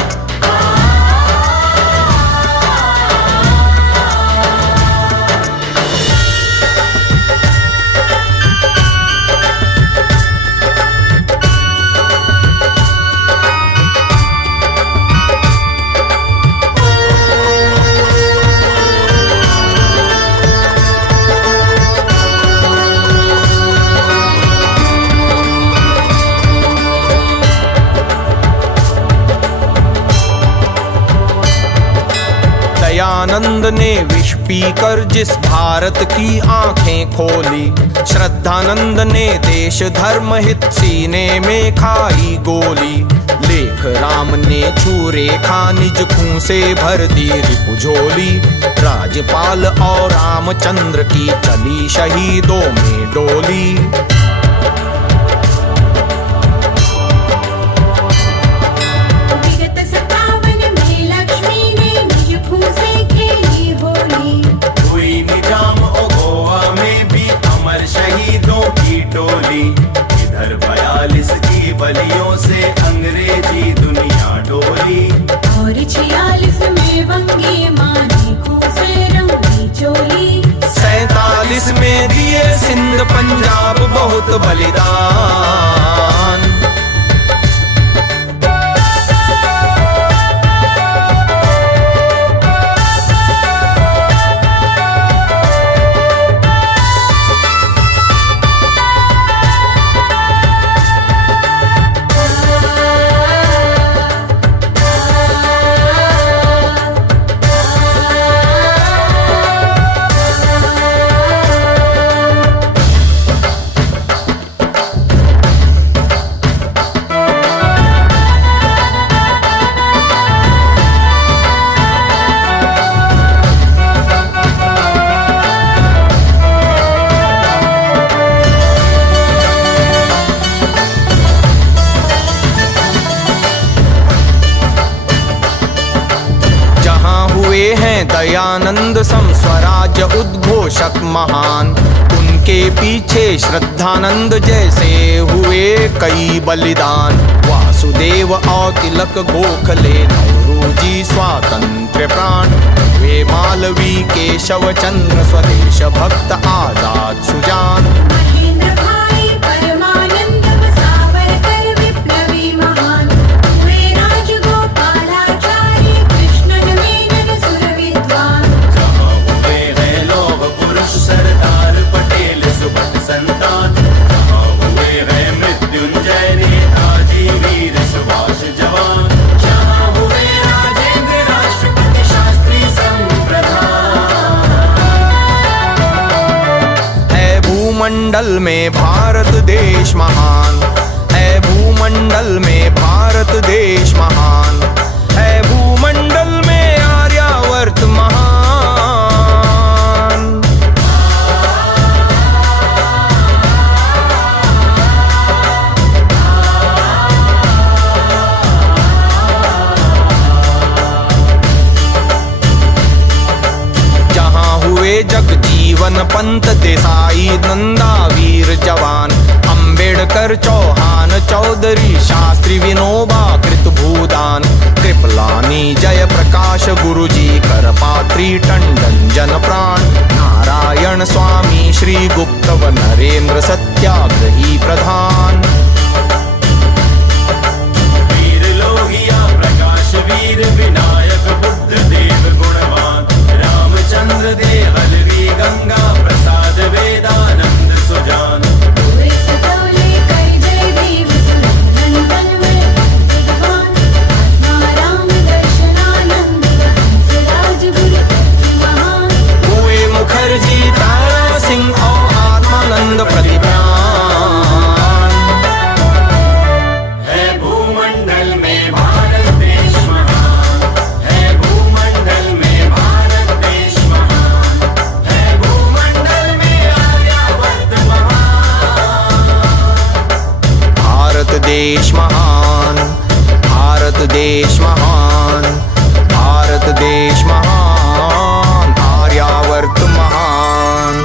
दयानंद ने विष पीकर जिस भारत की आंखें खोली। श्रद्धानंद ने देश धर्म हित सीने में खाई गोली। लेख राम ने छू रेखा निज खून से भर दी रिपुझोली। राजपाल और रामचंद्र की चली शहीदों में डोली। इधर 42 की बलियों से अंग्रेजी दुनिया डोली। और 46 में वंगे मानी खूसे रंगी चोली। 47 में दिए सिंध पंजाब बहुत बलिदान। विद्यानंद सम स्वराज्य उद्घोषक महान। उनके पीछे श्रद्धानंद जैसे हुए कई बलिदान। वासुदेव और तिलक गोखले नौरोजी स्वातंत्र्य प्राण। वे मालवी केशव चंद्र स्वदेश भक्त आजाद सुजान। महेंद्र भाई परमानंद सावरकर विप्लवी महान। हुए राजगोपालाचारी कृष्णन मेनन सुर विद्वान। जहाँ हुए हैं लौह पुरुष सरदार पटेल सुबह संतान। जहाँ हुए हैं मृत्युंजय नेताजी वीर सुभाष जवान। जहाँ हुए राजेंद्र राष्ट्रपति शास्त्री संप्रधान। है भूमंडल में भारत देश महान। है भूमंडल में भारत देश महान। है भूमंडल में आर्यावर्त महान। जहाँ हुए जगजीवन पंत देसाई नंदा वीर जवान। अंबेडकर चौहान चौधरी शास्त्री विनोबा कृत भूदान। कृपलानी जय प्रकाश गुरुजी करपात्री टंडन जन प्राण। नारायण स्वामी श्री गुप्त व नरेंद्र सत्याग्रही प्रधान। वीर लोहिया प्रकाश वीर विनायक बुद्ध देव गुणवान। रामचंद्र देहलवी गंगा प्रसाद वेदानंद सुजान। हुए सतौले कर जय देव सुरनंदन में विद्वान। आत्मा राम दर्शनानंद हंस राज गुरु महान। हुए मुखर्जी तारा सिंह और आत्मानंद प्रतिभ्रान। है भूमंडल में भारत देश महान। है भूमंडल में भारत देश महान। है भूमंडल में आर्यावर्त महान। भारत देश महान। भारत देश महान। भारत देश महान। आर्यावर्त महान।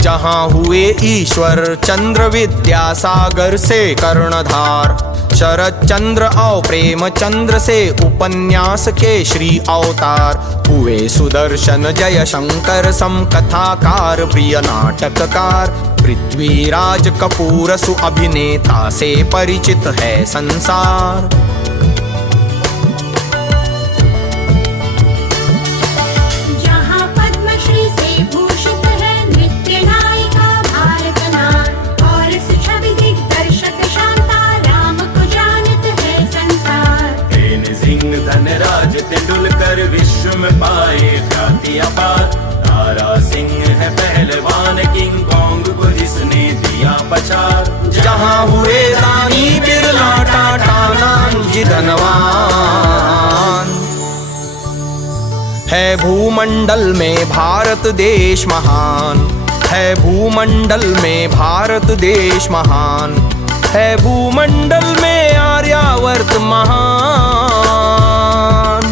जहाँ हुए ईश्वर चंद्र विद्यासागर से कर्णधार। शरद चंद्र और प्रेम चंद्र से उपन्यास के श्री अवतार। हुए सुदर्शन जय शंकर सम कथाकार प्रिय नाटककार। पृथ्वीराज कपूर सु अभिनेता से परिचित है संसार। जहाँ पद्मश्री से भूषित है नृत्य नायिका भारत नार। और छवि दिग्दर्शक शांता राम को जानत है संसार। तेन सिंह धनराज तेंदुलकर विश्व में पाए ख्याति अपार। तारा सिंह है पहलवान किंग कॉन्ग को जिसने दिया पछाड़। जहाँ हुए रानी बिरला टाटा नानजी धनवान। है भूमंडल में भारत देश महान। है भूमंडल में भारत देश महान। है भूमंडल में आर्यावर्त महान।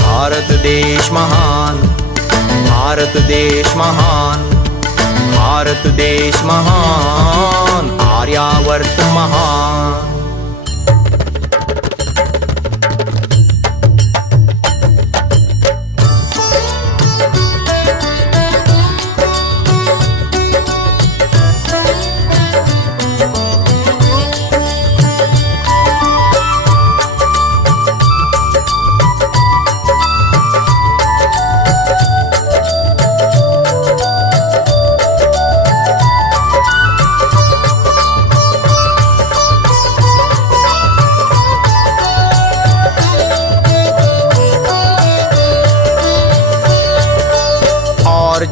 भारत देश महान। भारत देश महान। भारत देश महान। आर्यावर्त महान।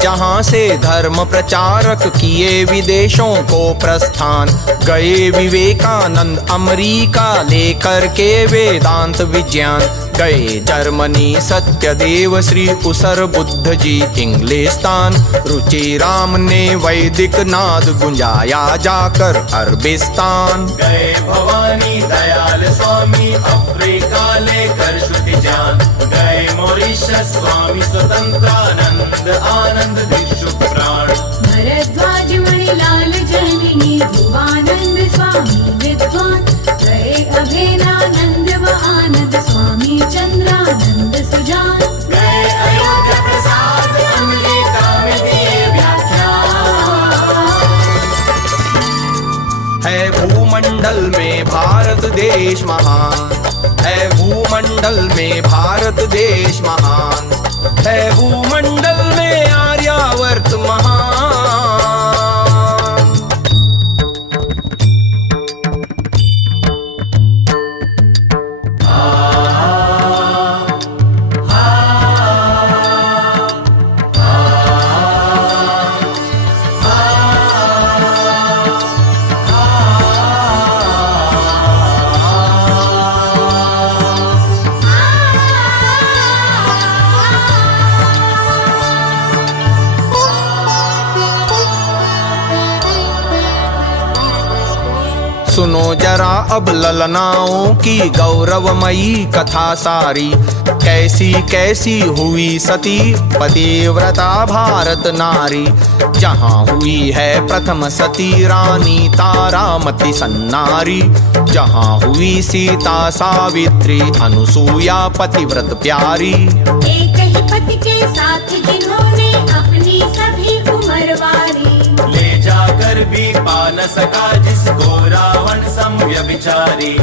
जहाँ से धर्म प्रचारक किए विदेशों को प्रस्थान। गए विवेकानंद अमेरिका लेकर के वेदांत विज्ञान। गए जर्मनी सत्यदेव श्री उसर बुद्ध जी इंग्लिस्तान। रुचि राम ने वैदिक नाद गुंजाया जाकर अरबिस्तान। गए भवानी दयाल स्वामी अफ्रीका लेकर श्रुति ज्ञान। गए मॉरिशस स्वामी स्वतंत्रानंद आनंद भिक्षु प्राण। भरद्वाज मणिलाल जननी ध्रुवानंद स्वामी विद्वान। गए अभेदानंद व आनंद स्वामी चंद्रानंद सुजान। गए अयोध्या प्रसाद अमेरिका में दिए व्याख्यान। है भूमंडल में भारत देश महान। है भूमंडल में भारत देश महान। है भूमंडल में आर्यावर्त महान। सुनो जरा अब ललनाओं की गौरवमयी कथा सारी। कैसी कैसी हुई सती पतिव्रता भारत नारी। जहाँ हुई है प्रथम सती रानी तारामती सन्नारी। जहाँ हुई सीता सावित्री अनुसुईया पतिव्रत प्यारी। एक ही पति के साथ जिन्होंने अपनी सभी उम्र वारी। ले जाकर भी पा न सका जिसको रावण समव्यभिचारी।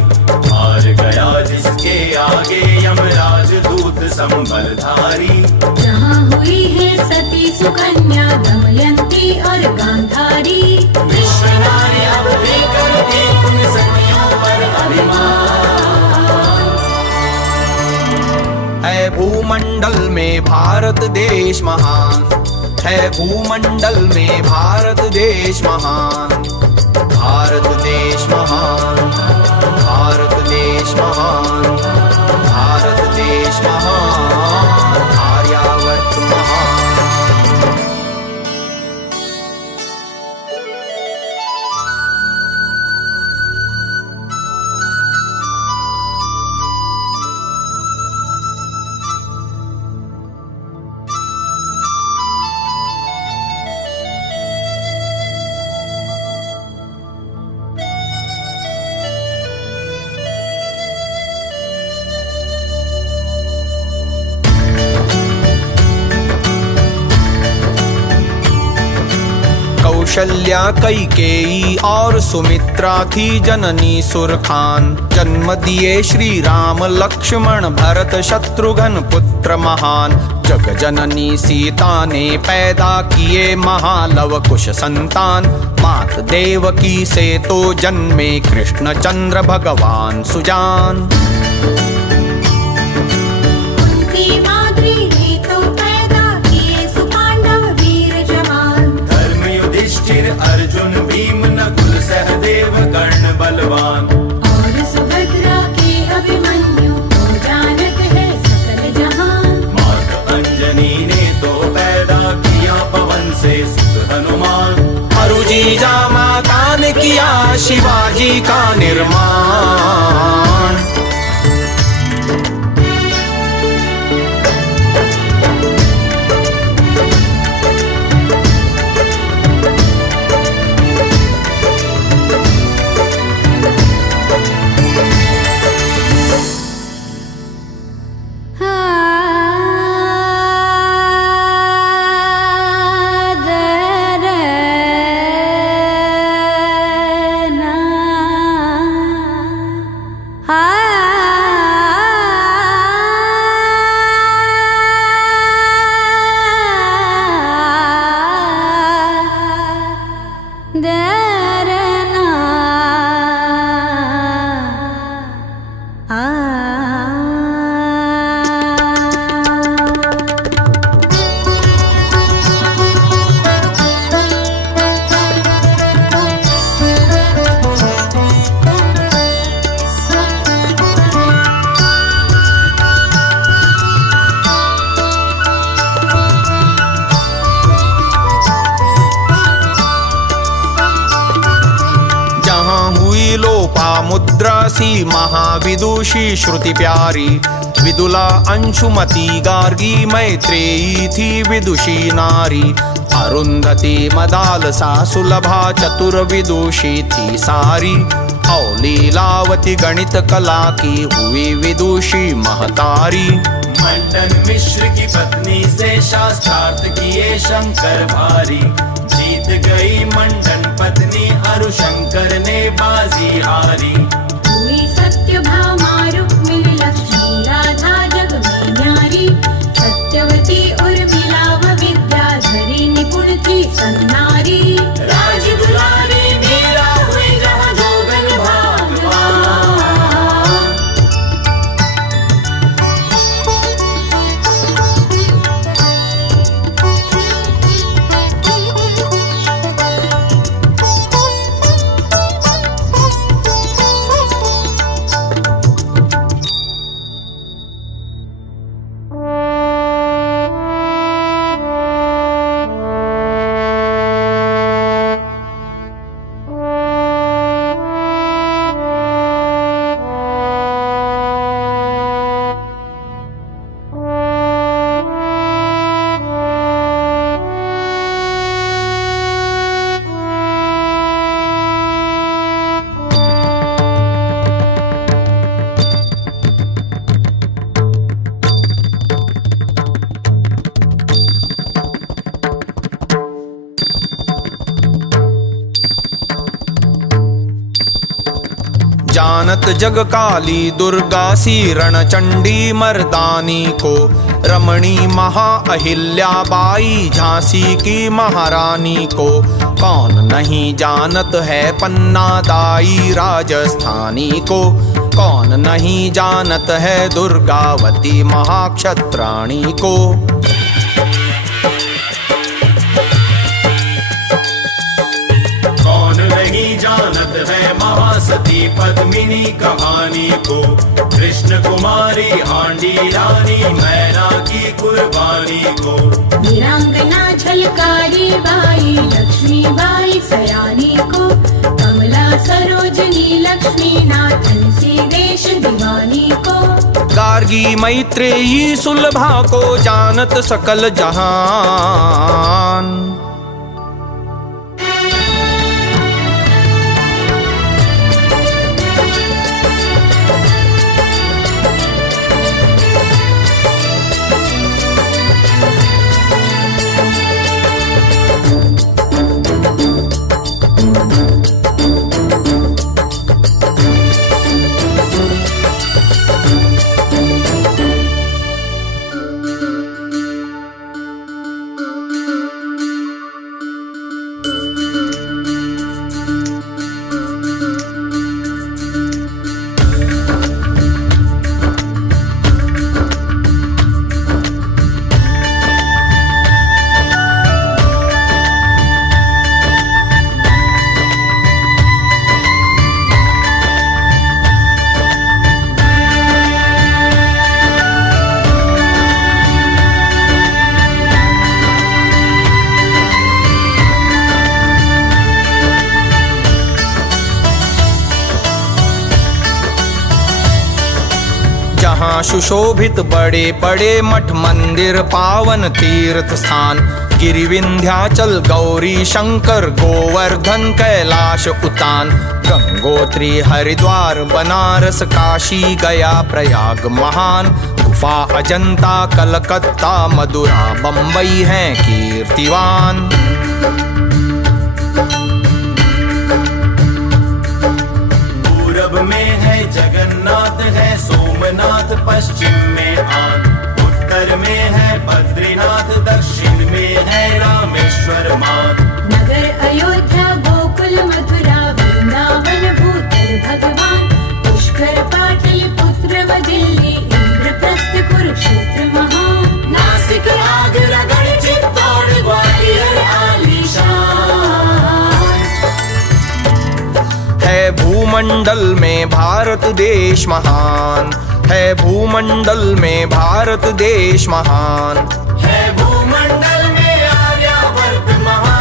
हार गया जिसके आगे यमराज दूत संबलधारी। जहाँ हुई है सती सुकन्या दमयंती और गांधारी। विश्व नारी अब भी करती उन सतियों पर अभिमान। है भूमंडल में भारत देश महान। है भूमंडल में भारत देश महान। भारत देश महान। भारत देश महान। भारत देश महान। आर्यावर्त महान। कौशल्या कैकेयी और सुमित्रा थी जननी सुरखान। जन्म दिए श्री राम लक्ष्मण भरत शत्रुघ्न पुत्र महान। जग जननी सीता ने पैदा किए महालव कुश संतान। मात देवकी से तो जन्मे कृष्ण चंद्र भगवान सुजान। अर्जुन भीम नकुल सहदेव कर्ण बलवान। और सुभद्रा के अभिमन्यु को जानत है सकल जहान। माता अंजनी ने तो पैदा किया पवन से सुत हनुमान। अरुजीजा माता ने किया शिवाजी का निर्माण। दासी महाविदुषी श्रुति प्यारी, विदुला अंशुमती गार्गी मैत्रेयी थी विदुषी नारी। अरुंधति मदालसा सुलभा चतुर्विदुषी थी सारी, और लीलावती गणित कला की हुई विदुषी महतारी। मंडन मिश्र की पत्नी से शास्त्रार्थ किए शंकर भारी, जीत गई मंडन पत्नी अरु शंकर ने बाजी हारी। हुई सत्यभामा रुक्मिणी लक्ष्मी राधा जग में न्यारी, सत्यवती उर्मिला व विद्याधरी निपुण थी सन्नारी। राज दुलारी मीरा हुई जहाँ जोगन भागवान। जानत जग काली दुर्गा सी रणचंडी मर्दानी को, रमणी महा अहिल्याबाई झांसी की महारानी को। कौन नहीं जानत है पन्ना दाई राजस्थानी को, कौन नहीं जानत है दुर्गावती महाक्षत्राणी को। कौन नहीं जानत है महासती पद्मिनी कहानी को, कृष्ण कुमारी आंडी रानी मैना की कुर्बानी को। वीरांगना झलकारी बाई लक्ष्मी बाई सयानी को, कमला सरोजनी लक्ष्मी नाथन सी देश दीवानी को। गार्गी मैत्रेयी सुलभा को जानत सकल जहान। जहाँ सुशोभित बड़े बड़े मठ मंदिर पावन तीर्थ स्थान, गिरि विंध्याचल गौरी शंकर गोवर्धन कैलाश उतान। गंगोत्री हरिद्वार बनारस काशी गया प्रयाग महान, गुफा अजंता कलकत्ता मदुरा बम्बई हैं कीर्तिवान। पूरब में है जगन्नाथ है सोमनाथ, पश्चिम में आन, उत्तर में है बद्रीनाथ, दक्षिण में है रामेश्वर मान। नगर अयोध्या गोकुल मथुरा वृंदावन भूतल भगवान, पुष्कर पाटलिपुत्र व दिल्ली इंद्रप्रस्थ कुरुक्षेत्र महान। नासिक आगरा गढ़ चित्तौड़ ग्वालियर आलीशान। है भूमंडल में भारत देश महान, है भूमंडल में भारत देश महान। है भूमंडल में आर्यावर्त महान।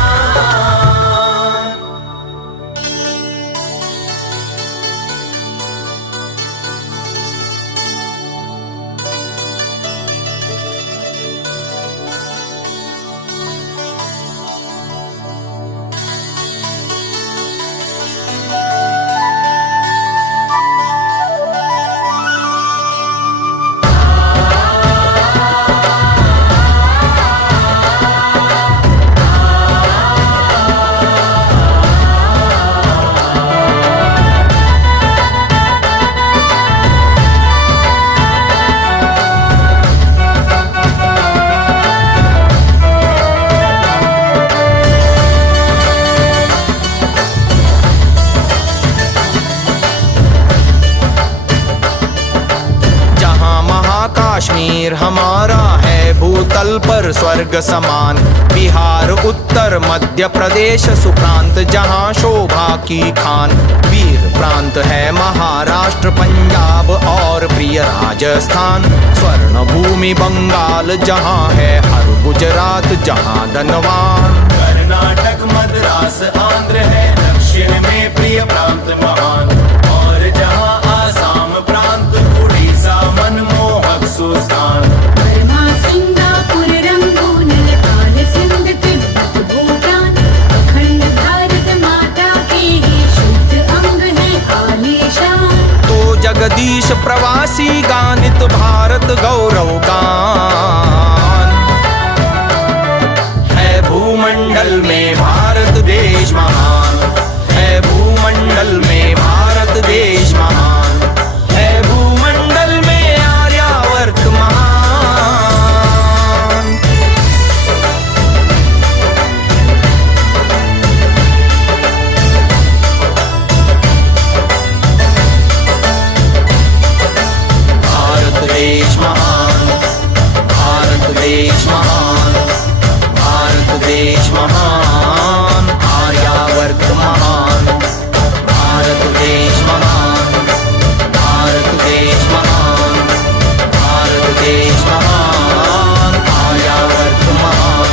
कश्मीर हमारा है भूतल पर स्वर्ग समान। बिहार उत्तर मध्य प्रदेश सुप्रांत जहाँ शोभा की खान। वीर प्रांत है महाराष्ट्र पंजाब और प्रिय राजस्थान। स्वर्ण भूमि बंगाल जहाँ है हर गुजरात जहाँ धनवान। कर्नाटक मद्रास आंध्र है दक्षिण में प्रिय प्रांत महान। और जहाँ आसाम प्रांत उड़ीसा मनमोहक सुस्थान। Burma Singapore Rangoon Nepal Sindh Tibet Bhutan. अखंड भारत माता के ही शुद्ध अंग है आलीशान। तो जगदीश प्रवासी गानित भारत गौरव गान। है भूमंडल में भारत देश महान। है भूमंडल में भारत देश महान। है भूमंडल में आर्यावर्त महान। भारत देश महान। भारत देश महान। भारत देश महान। आर्यावर्त महान। भारत देश महान। भारत देश महान। भारत देश महान। आर्यावर्त महान।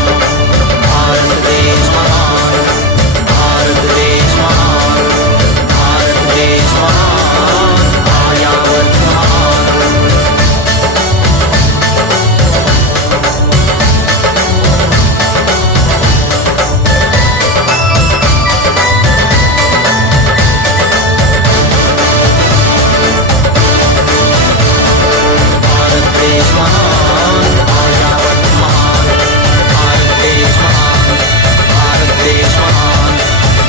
भारत देश महान। भारत देश महान। भारत देश महान। आर्यावर्त महान। भारत देश महान। आर्यावर्त महान। भारत देश महान। भारत देश महान।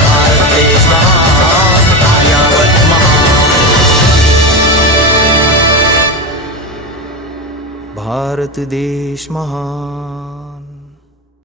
भारत देश महान। आर्यावर्त महान। भारत देश महान।